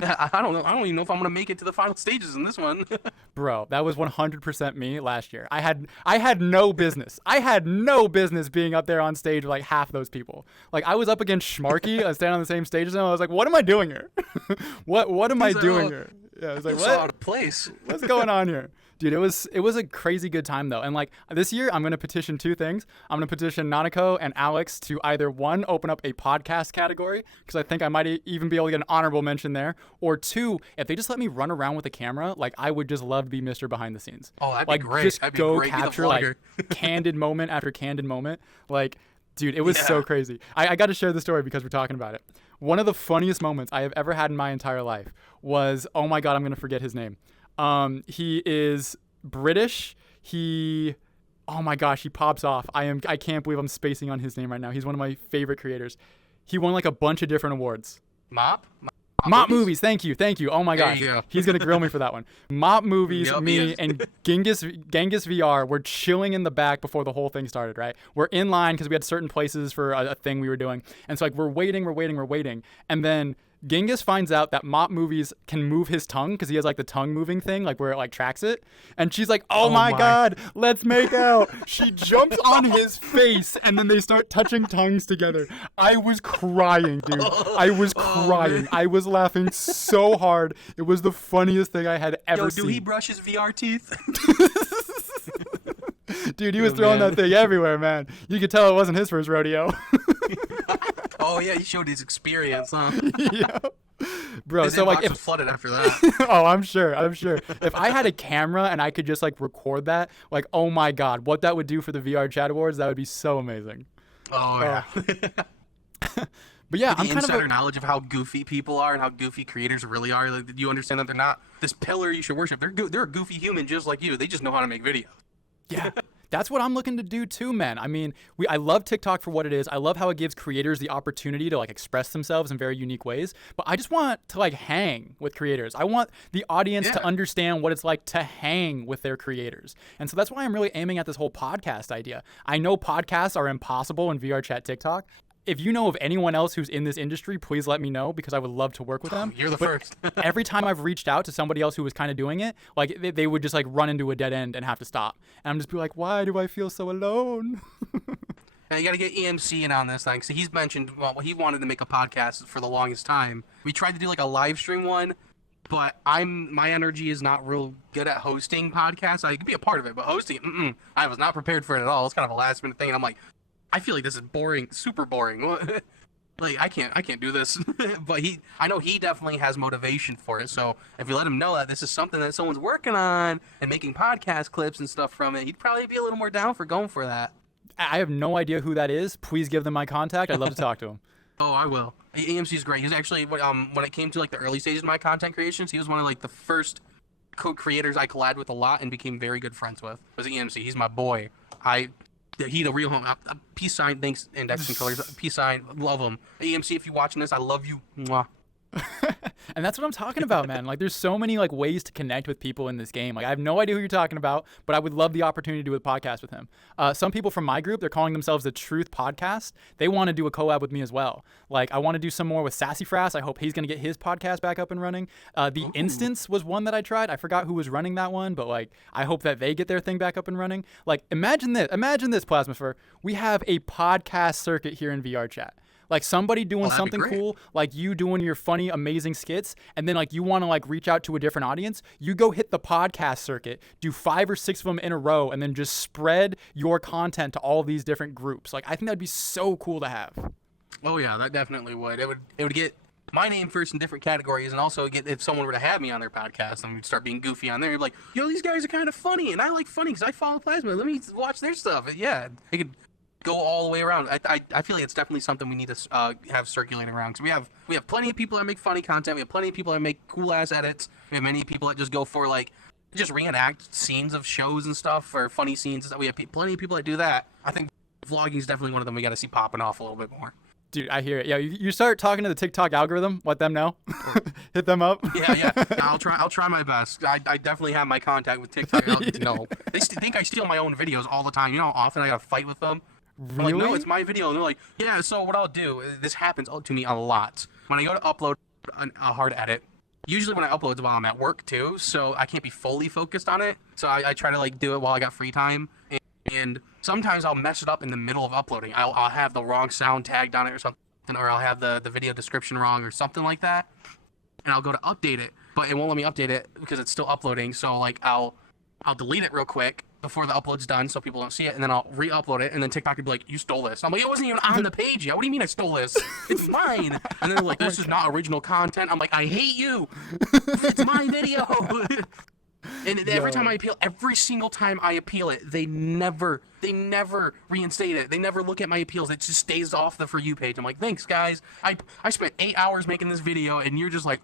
I don't know. I don't even know if I'm gonna make it to the final stages in this one. Bro, that was 100% me last year. I had no business. I had no business being up there on stage with like half those people. Like I was up against Schmarky, I was standing on the same stage as him. I was like, what am I doing here? what am I doing here? Yeah, I was like, what? Out of place. What's going on here? Dude, it was a crazy good time though. And like this year, I'm gonna petition two things. I'm gonna petition Nanako and Alex to either one, open up a podcast category, because I think I might even be able to get an honorable mention there, or two, if they just let me run around with a camera, like I would just love to be Mr. Behind the Scenes. Oh, that'd like, be great. Just that'd be go great. capture like candid moment after candid moment. Like, dude, it was so crazy. I got to share the story because we're talking about it. One of the funniest moments I have ever had in my entire life was, oh my god, I'm gonna forget his name. He is British. Oh my gosh, he pops off. I can't believe I'm spacing on his name right now. He's one of my favorite creators. He won like a bunch of different awards. Mop Movies. Thank you. Oh my gosh, he's gonna grill me for that one. Mop Movies. Yep, me and Genghis VR were chilling in the back before the whole thing started. Right, we're in line because we had certain places for a thing we were doing, and so like we're waiting, and then Genghis finds out that Mop Movies can move his tongue because he has like the tongue moving thing, like where it like tracks it. And she's like, oh my god, let's make out. She jumps on his face and then they start touching tongues together. I was crying, dude. I was crying. I was laughing so hard. It was the funniest thing I had ever seen. Do he brush his VR teeth? Dude, he was throwing that thing everywhere, man. You could tell it wasn't his first rodeo. Oh yeah, he showed his experience, huh? Yeah. Bro, his so like was flooded after that. Oh, I'm sure. If I had a camera and I could just like record that, like, oh my god, what that would do for the VRCHAT Awards, that would be so amazing. Oh yeah. But yeah, I'm kind of knowledge of how goofy people are and how goofy creators really are. Like, you understand that they're not this pillar you should worship. They're a goofy human just like you. They just know how to make videos. Yeah. That's what I'm looking to do too, man. I mean, I love TikTok for what it is. I love how it gives creators the opportunity to like express themselves in very unique ways. But I just want to like hang with creators. I want the audience to understand what it's like to hang with their creators. And so that's why I'm really aiming at this whole podcast idea. I know podcasts are impossible in VRCHAT TikTok. If you know of anyone else who's in this industry, please let me know because I would love to work with them. You're the first. Every time I've reached out to somebody else who was kind of doing it, like they would just like run into a dead end and have to stop. And I'm just be like, why do I feel so alone? Now you got to get EMC in on this thing. So he's mentioned, well, he wanted to make a podcast for the longest time. We tried to do like a live stream one, but my energy is not real good at hosting podcasts. I could be a part of it, but hosting, I was not prepared for it at all. It's kind of a last minute thing, and I'm like, I feel like this is boring, super boring. Like I can't do this. But I know he definitely has motivation for it. So if you let him know that this is something that someone's working on and making podcast clips and stuff from it, he'd probably be a little more down for going for that. I have no idea who that is. Please give them my contact. I'd love to talk to him. Oh, I will. EMC's great. He's actually when it came to like the early stages of my content creations, he was one of like the first co-creators I collabed with a lot and became very good friends with. Was EMC. He's my boy. He the real home. Peace sign. Thanks, Index and Colors. Peace sign. Love him. EMC, if you're watching this, I love you. Mwah. And that's what I'm talking about, man. Like, there's so many like ways to connect with people in this game. Like, I have no idea who you're talking about, but I would love the opportunity to do a podcast with him. Some people from my group, they're calling themselves the Truth Podcast. They want to do a collab with me as well. Like, I want to do some more with Sassafras. I hope he's gonna get his podcast back up and running. The Instance was one that I tried. I forgot who was running that one, but like, I hope that they get their thing back up and running. Like, imagine this, Plasmafer. We have a podcast circuit here in VRCHAT. Like somebody doing something cool, like you doing your funny, amazing skits, and then like you want to like reach out to a different audience, you go hit the podcast circuit, do 5 or 6 of them in a row, and then just spread your content to all these different groups. Like I think that'd be so cool to have. Oh yeah, that definitely would. It would get my name first in different categories, and also get if someone were to have me on their podcast and we'd start being goofy on there, you'd be like, yo, these guys are kind of funny, and I like funny because I follow Plasma. Let me watch their stuff. Yeah, they could go all the way around. I feel like it's definitely something we need to have circulating around, because we have plenty of people that make funny content. We have plenty of people that make cool ass edits. We have many people that just go for like just reenact scenes of shows and stuff, or funny scenes and stuff. We have plenty of people that do that. I think vlogging is definitely one of them we got to see popping off a little bit more. Dude, I hear it. Yeah, you start talking to the TikTok algorithm. Let them know. Hit them up. Yeah. I'll try my best. I definitely have my contact with TikTok. No, they think I steal my own videos all the time. You know how often I gotta fight with them. Really? I'm like, no, it's my video. And they're like, yeah. So what I'll do, this happens to me a lot. When I go to upload a hard edit, usually when I upload it's while I'm at work too, so I can't be fully focused on it. So I try to like do it while I got free time. And sometimes I'll mess it up in the middle of uploading. I'll have the wrong sound tagged on it or something, or I'll have the video description wrong or something like that. And I'll go to update it, but it won't let me update it because it's still uploading. So like I'll delete it real quick before the upload's done so people don't see it, and then I'll re-upload it, and then TikTok will be like, you stole this. I'm like, it wasn't even on the page yet. What do you mean I stole this? It's mine. And then they're like, this is not original content. I'm like, I hate you. It's my video. And every time I appeal, every single time I appeal it, they never reinstate it. They never look at my appeals. It just stays off the For You page. I'm like, thanks, guys. I spent 8 hours making this video, and you're just like,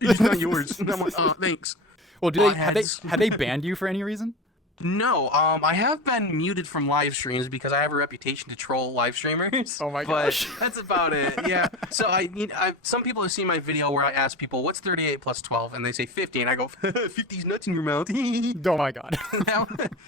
it's not yours. And I'm like, thanks. Well, have they banned you for any reason? No, I have been muted from live streams because I have a reputation to troll live streamers. Oh my gosh. But that's about it. Yeah. So some people have seen my video where I ask people, what's 38 plus 12? And they say 50, and I go, 50's nuts in your mouth. Oh my god.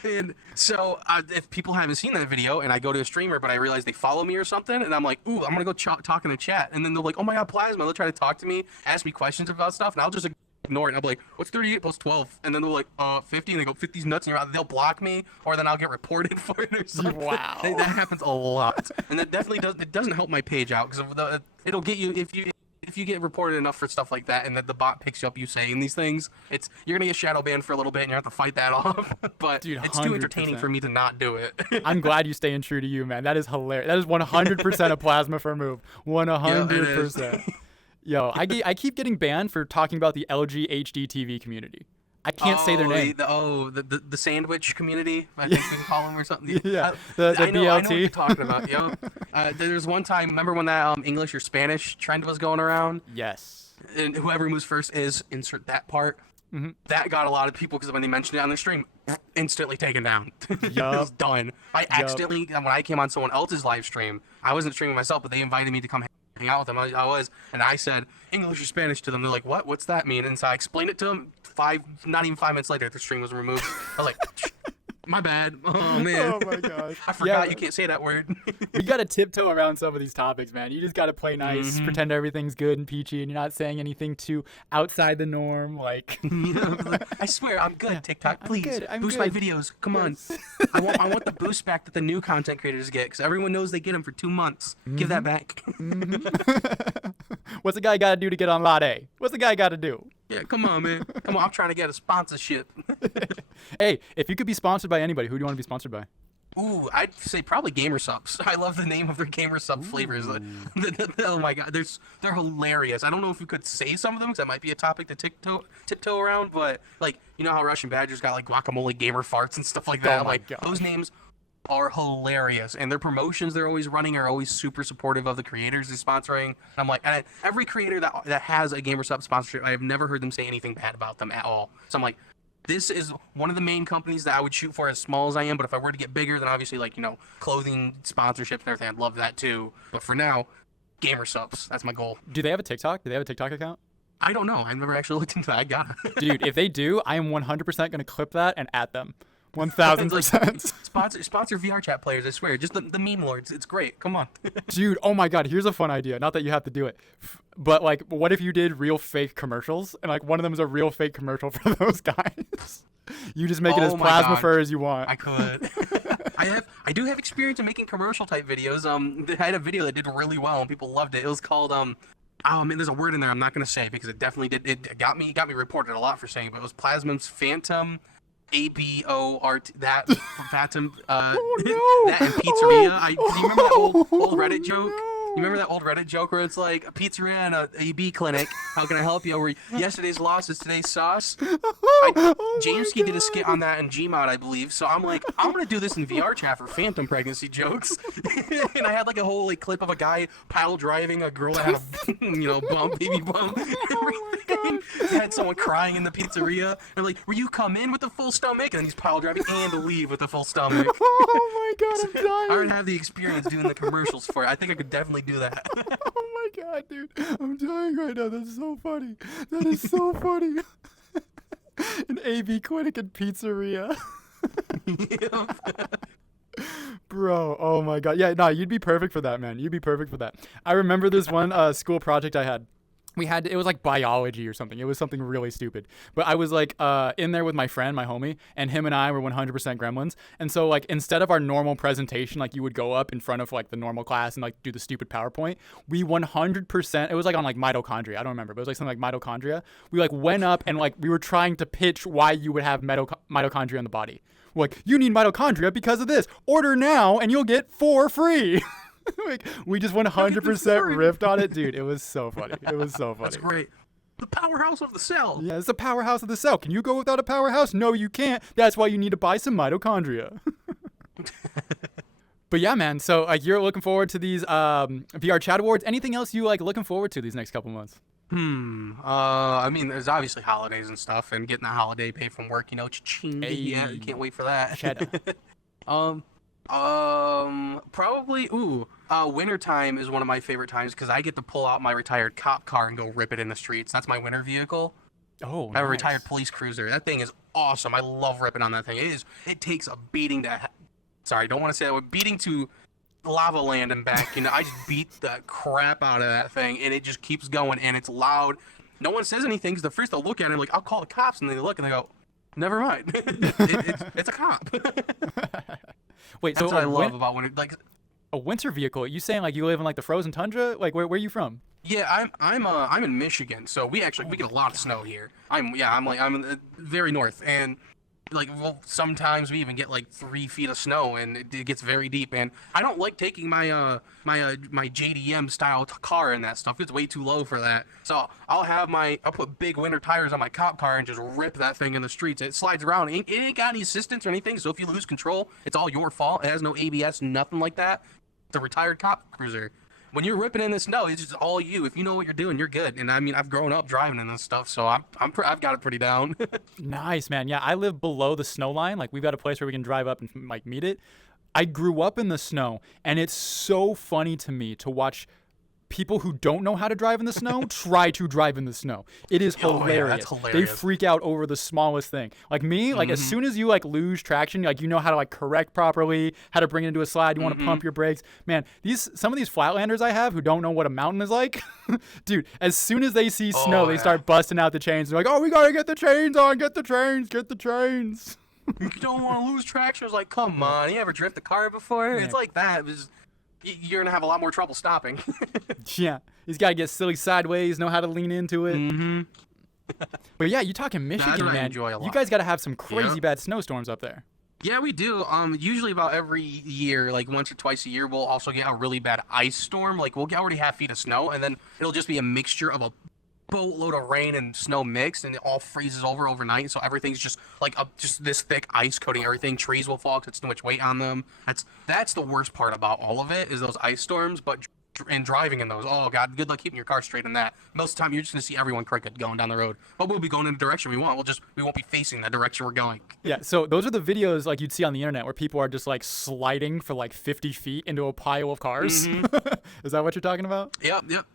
And so if people haven't seen that video and I go to a streamer, but I realize they follow me or something, and I'm like, ooh, I'm going to go talk in the chat. And then they're like, oh my god, Plasma. They'll try to talk to me, ask me questions about stuff, and I'll just ignore it. And I'll be like, what's 38 plus 12? And then they're like, 50. And they go, 50's nuts in your mouth. They'll block me, or then I'll get reported for it or something. Wow. That happens a lot. And that definitely doesn't help my page out, because it'll get you, if you get reported enough for stuff like that, and that the bot picks you up you saying these things, you're gonna get shadow banned for a little bit, and you have to fight that off. But dude, it's too entertaining for me to not do it. I'm glad you're staying true to you, man. That is hilarious. That is 100% a Plasmafer move. 100%. Yo, I keep getting banned for talking about the LG HD TV community. I can't say their name. The sandwich community, I think we can call them, or something. Yeah, the BLT. I know what you're talking about, yo. There's one time, remember when that English or Spanish trend was going around? Yes. And whoever moves first is, insert that part. Mm-hmm. That got a lot of people, because when they mentioned it on their stream, instantly taken down. It was done. I accidentally, when I came on someone else's live stream, I wasn't streaming myself, but they invited me to come hang out with them. I was, and I said English or Spanish to them. They're like, what? What's that mean? And so I explained it to them. Not even 5 minutes later, the stream was removed. I was like, my bad. Oh man. Oh my gosh. I forgot you can't say that word. You gotta tiptoe around some of these topics, man. You just gotta play nice, pretend everything's good and peachy, and you're not saying anything too outside the norm. Like, I swear, I'm good. TikTok, please boost my videos. Come on. I want the boost back that the new content creators get, because everyone knows they get them for 2 months. Give that back. What's the guy gotta do to get on Lot A? What's the guy gotta do? Yeah, come on, man. Come on, I'm trying to get a sponsorship. Hey, if you could be sponsored by anybody, who do you want to be sponsored by? Ooh, I'd say probably Gamer Subs. I love the name of their Gamer Sub flavors. Oh my god, they're hilarious. I don't know if you could say some of them, because that might be a topic to tiptoe around, but like, you know how Russian Badger's got like guacamole gamer farts and stuff like that? Oh my like, gosh. those names are hilarious, and their promotions they're always running are always super supportive of the creators they're sponsoring. And I'm like, and every creator that has a Gamer Sub sponsorship, I have never heard them say anything bad about them at all. So I'm like, this is one of the main companies that I would shoot for, as small as I am. But if I were to get bigger, then obviously, like, you know, clothing sponsorships and everything, I'd love that too. But for now, Gamer Subs, that's my goal. Do they have a TikTok? Do they have a TikTok account? I don't know. I've never actually looked into that. I gotta. Dude, if they do, I am 100% gonna clip that and at them. 1,000%. Sponsor VRCHAT players, I swear. Just the meme lords. It's great. Come on. Dude, oh my god, here's a fun idea. Not that you have to do it. But like, what if you did real fake commercials, and like one of them is a real fake commercial for those guys? You just make it as Plasmafer as you want. I could. I do have experience in making commercial type videos. I had a video that did really well and people loved it. It was called oh man, there's a word in there I'm not gonna say because it definitely did. It got me reported a lot for saying it, but it was Plasma's Phantom. ABORT, that Phantom, oh, no. that and pizzeria. Do you remember that old Reddit joke? You remember that old Reddit joke where it's like a pizzeria and a AB clinic? How can I help you? Where yesterday's loss is today's sauce. Jamesky did a skit on that in Gmod, I believe. So I'm like, I'm gonna do this in VRCHAT for Phantom pregnancy jokes. And I had like a whole clip of a guy paddle driving a girl that had a baby bump. You had someone crying in the pizzeria. They're like, "Will you come in with a full stomach?" And then he's pile driving and leave with a full stomach. Oh my god, I'm dying. I already have the experience doing the commercials for it. I think I could definitely do that. Oh my god, dude. I'm dying right now. That's so funny. That is so funny. An AV clinic and pizzeria. Bro, oh my god. Yeah, no, you'd be perfect for that, man. You'd be perfect for that. I remember this one school project I had. It was like biology or something. It was something really stupid. But I was like in there with my friend, my homie, and him and I were 100% gremlins. And so like instead of our normal presentation, like you would go up in front of like the normal class and like do the stupid PowerPoint, we 100%, it was like on like mitochondria. I don't remember, but it was like something like mitochondria. We like went up and like we were trying to pitch why you would have mitochondria in the body. We're like, you need mitochondria because of this. Order now and you'll get 4 free. Like, we just 100% riffed on it, dude. It was so funny. It was so funny. That's great. The powerhouse of the cell. Yeah, it's the powerhouse of the cell. Can you go without a powerhouse? No, you can't. That's why you need to buy some mitochondria. But yeah, man. So like, you're looking forward to these VRCHAT awards. Anything else you like looking forward to these next couple months? I mean, there's obviously holidays and stuff, and getting that holiday pay from work. You know, cha-ching. Hey. Yeah, you can't wait for that. Cheddar. Probably, wintertime is one of my favorite times because I get to pull out my retired cop car and go rip it in the streets. That's my winter vehicle. Oh, I have a nice. retired police cruiser. That thing is awesome. I love ripping on that thing. It takes a beating to, sorry, don't want to say that, but beating to lava land and back. You know, I just beat the crap out of that thing, and it just keeps going, and it's loud. No one says anything because the first they'll look at it, like, I'll call the cops, and they look and they go, never mind. It's a cop. Wait, That's so what I love about winter. Like, a winter vehicle? You saying like you live in like the frozen tundra? Like where are you from? yeah, I'm in Michigan, so we get a lot of snow here. I'm very north, and like, well, sometimes we even get like 3 feet of snow, and it gets very deep. And I don't like taking my my JDM style car in that stuff. It's way too low for that. So I'll put big winter tires on my cop car and just rip that thing in the streets. It slides around. It ain't got any assistance or anything. So if you lose control, it's all your fault. It has no ABS, nothing like that. It's a retired cop cruiser. When you're ripping in the snow, it's just all you. If you know what you're doing, you're good. And I mean, I've grown up driving in this stuff, so I've got it pretty down. Nice, man. Yeah, I live below the snow line. Like, we've got a place where we can drive up and like meet it. I grew up in the snow, and it's so funny to me to watch people who don't know how to drive in the snow try to drive in the snow. It is hilarious. Yeah, that's hilarious. They freak out over the smallest thing. Like me, like as soon as you like lose traction, like you know how to like correct properly, how to bring it into a slide, you want to pump your brakes. Man, some of these flatlanders I have who don't know what a mountain is like, dude, as soon as they see snow, they start busting out the chains. They're like, "Oh, we got to get the chains on, get the chains." You don't want to lose traction. It's like, come on. You ever drift a car before? Yeah. It's like that. You're going to have a lot more trouble stopping. Yeah, he's got to get silly sideways, know how to lean into it. But yeah, you talking Michigan, what I man. enjoy a lot. You guys got to have some crazy bad snowstorms up there. Yeah, we do. Usually about every year, like once or twice a year, we'll also get a really bad ice storm. Like we'll get already half feet of snow, and then it'll just be a mixture of a boatload of rain and snow mixed, and it all freezes over overnight. So everything's just like just this thick ice coating everything. Trees will fall because it's too much weight on them. That's the worst part about all of it is those ice storms. But and driving in those, oh god, good luck keeping your car straight in that. Most of the time, you're just gonna see everyone crooked going down the road. But we'll be going in the direction we want. We won't be facing the direction we're going. Yeah, so those are the videos like you'd see on the internet where people are just like sliding for like 50 feet into a pile of cars. Is that what you're talking about? Yep.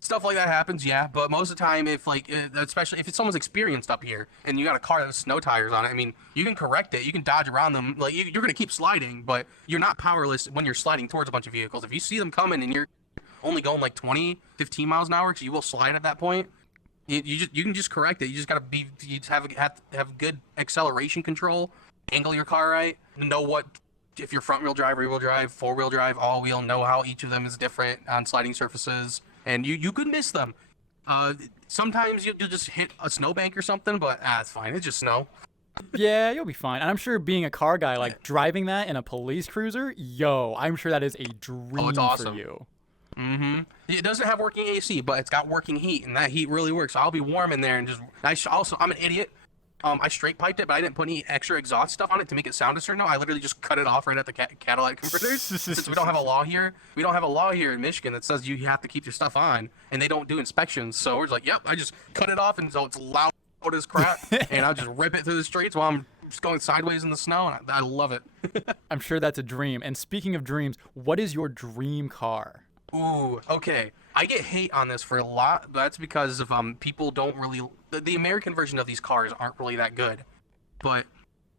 Stuff like that happens, yeah. But most of the time, if like, especially if it's someone's experienced up here and you got a car that has snow tires on it, I mean, you can correct it. You can dodge around them. Like you're gonna keep sliding, but you're not powerless when you're sliding towards a bunch of vehicles. If you see them coming and you're only going like 20, 15 miles an hour, because you will slide at that point. You can just correct it. You just gotta have good acceleration control, angle your car right, know what. If you're front wheel drive, rear wheel drive, 4-wheel drive, all wheel, know how each of them is different on sliding surfaces. And you could miss them. Sometimes you'll just hit a snowbank or something, but it's fine. It's just snow. Yeah, you'll be fine. And I'm sure being a car guy, like driving that in a police cruiser, I'm sure that is a dream it's awesome. for you. It doesn't have working AC, but it's got working heat, and that heat really works. So I'll be warm in there, and I'm an idiot. I straight piped it, but I didn't put any extra exhaust stuff on it to make it sound a certain note. I literally just cut it off right at the catalytic converters. Since we don't have a law here, in Michigan that says you have to keep your stuff on, and they don't do inspections. So we're just like, yep, I just cut it off, and so it's loud as crap, and I'll just rip it through the streets while I'm just going sideways in the snow, and I love it. I'm sure that's a dream. And speaking of dreams, what is your dream car? Ooh, okay. I get hate on this for a lot, but that's because of people don't really the American version of these cars aren't really that good. But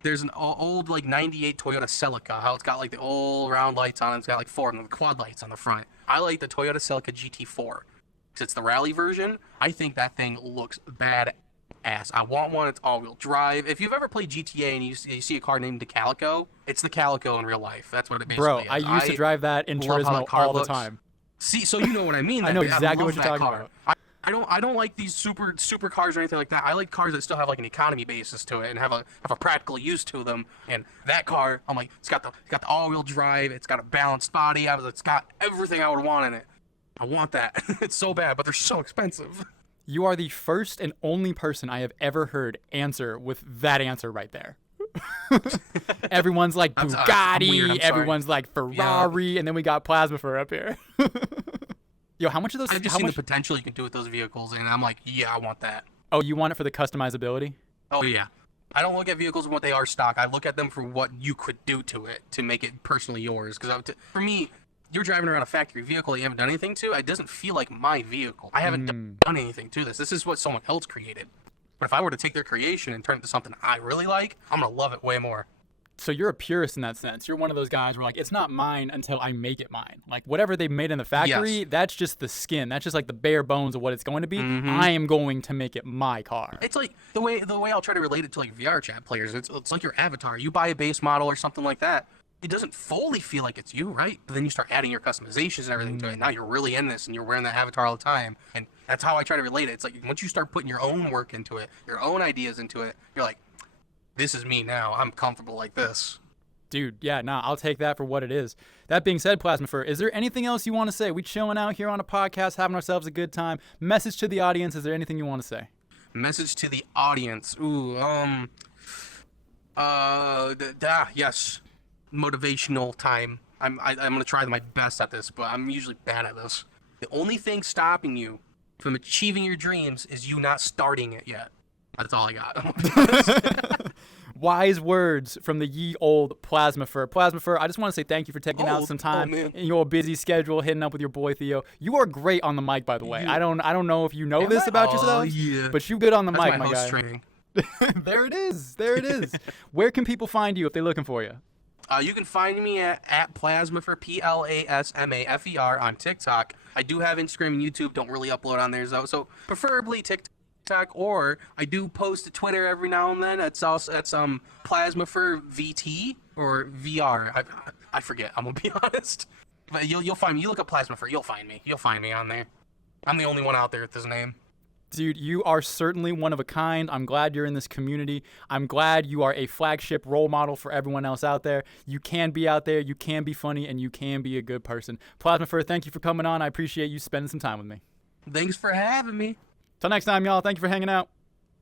there's an old like 98 Toyota Celica, how it's got like the old round lights on it. It's got like 4 of them, the quad lights on the front. I like the Toyota Celica GT4 because it's the rally version. I think that thing looks badass. I want one. It's all-wheel drive. If you've ever played GTA and you see a car named the Calico, it's the Calico in real life. That's what it basically is. Bro, I used to drive that in Turismo all the time. See, so you know what I mean. I know exactly what you're talking about. I don't like these super cars or anything like that. I like cars that still have like an economy basis to it and have a practical use to them. And that car, I'm like, it's got the all-wheel drive. It's got a balanced body. It's got everything I would want in it. I want that. It's so bad, but they're so expensive. You are the first and only person I have ever heard answer with that answer right there. Everyone's like Bugatti, everyone's like Ferrari, and then we got Plasmafer up here. Yo, how much of those? I've just seen the potential you can do with those vehicles, and I'm like, yeah, I want that. Oh, you want it for the customizability? Oh yeah. I don't look at vehicles and what they are stock. I look at them for what you could do to it to make it personally yours. Because for me, you're driving around a factory vehicle that you haven't done anything to. It doesn't feel like my vehicle. I haven't done anything to this. This is what someone else created. But if I were to take their creation and turn it into something I really like, I'm going to love it way more. So you're a purist in that sense. You're one of those guys where like, it's not mine until I make it mine. Like whatever they made in the factory, that's just the skin. That's just like the bare bones of what it's going to be. I am going to make it my car. It's like the way I'll try to relate it to like VRCHAT players. It's like your avatar. You buy a base model or something like that. It doesn't fully feel like it's you, right? But then you start adding your customizations and everything to it. Now you're really in this and you're wearing that avatar all the time. And that's how I try to relate it. It's like once you start putting your own work into it, your own ideas into it, you're like, this is me now. I'm comfortable like this. Dude, yeah, nah, I'll take that for what it is. That being said, Plasmafer, is there anything else you want to say? We chilling out here on a podcast, having ourselves a good time. Message to the audience, is there anything you want to say? Message to the audience. Ooh, yes. Motivational time. I'm going to try my best at this, but I'm usually bad at this. The only thing stopping you from achieving your dreams is you not starting it yet. That's all I got. Wise words from the ye old Plasmafer. Plasmafer, I just want to say thank you for taking out some time in your busy schedule, hitting up with your boy Theo. You are great on the mic, by the way. I don't know if you know this about yourself, but you good on the mic, my guy. Training. There it is. Where can people find you if they're looking for you? You can find me at Plasmafer, Plasmafer on TikTok. I do have Instagram and YouTube. Don't really upload on there though, so preferably TikTok. Or I do post to Twitter every now and then. It's Plasmafer VT or VR. I forget. I'm gonna be honest. But you'll find me. You look up Plasmafer, you'll find me. You'll find me on there. I'm the only one out there with this name. Dude, you are certainly one of a kind. I'm glad you're in this community. I'm glad you are a flagship role model for everyone else out there. You can be out there, you can be funny, and you can be a good person. Plasmafer, thank you for coming on. I appreciate you spending some time with me. Thanks for having me. Till next time, y'all. Thank you for hanging out.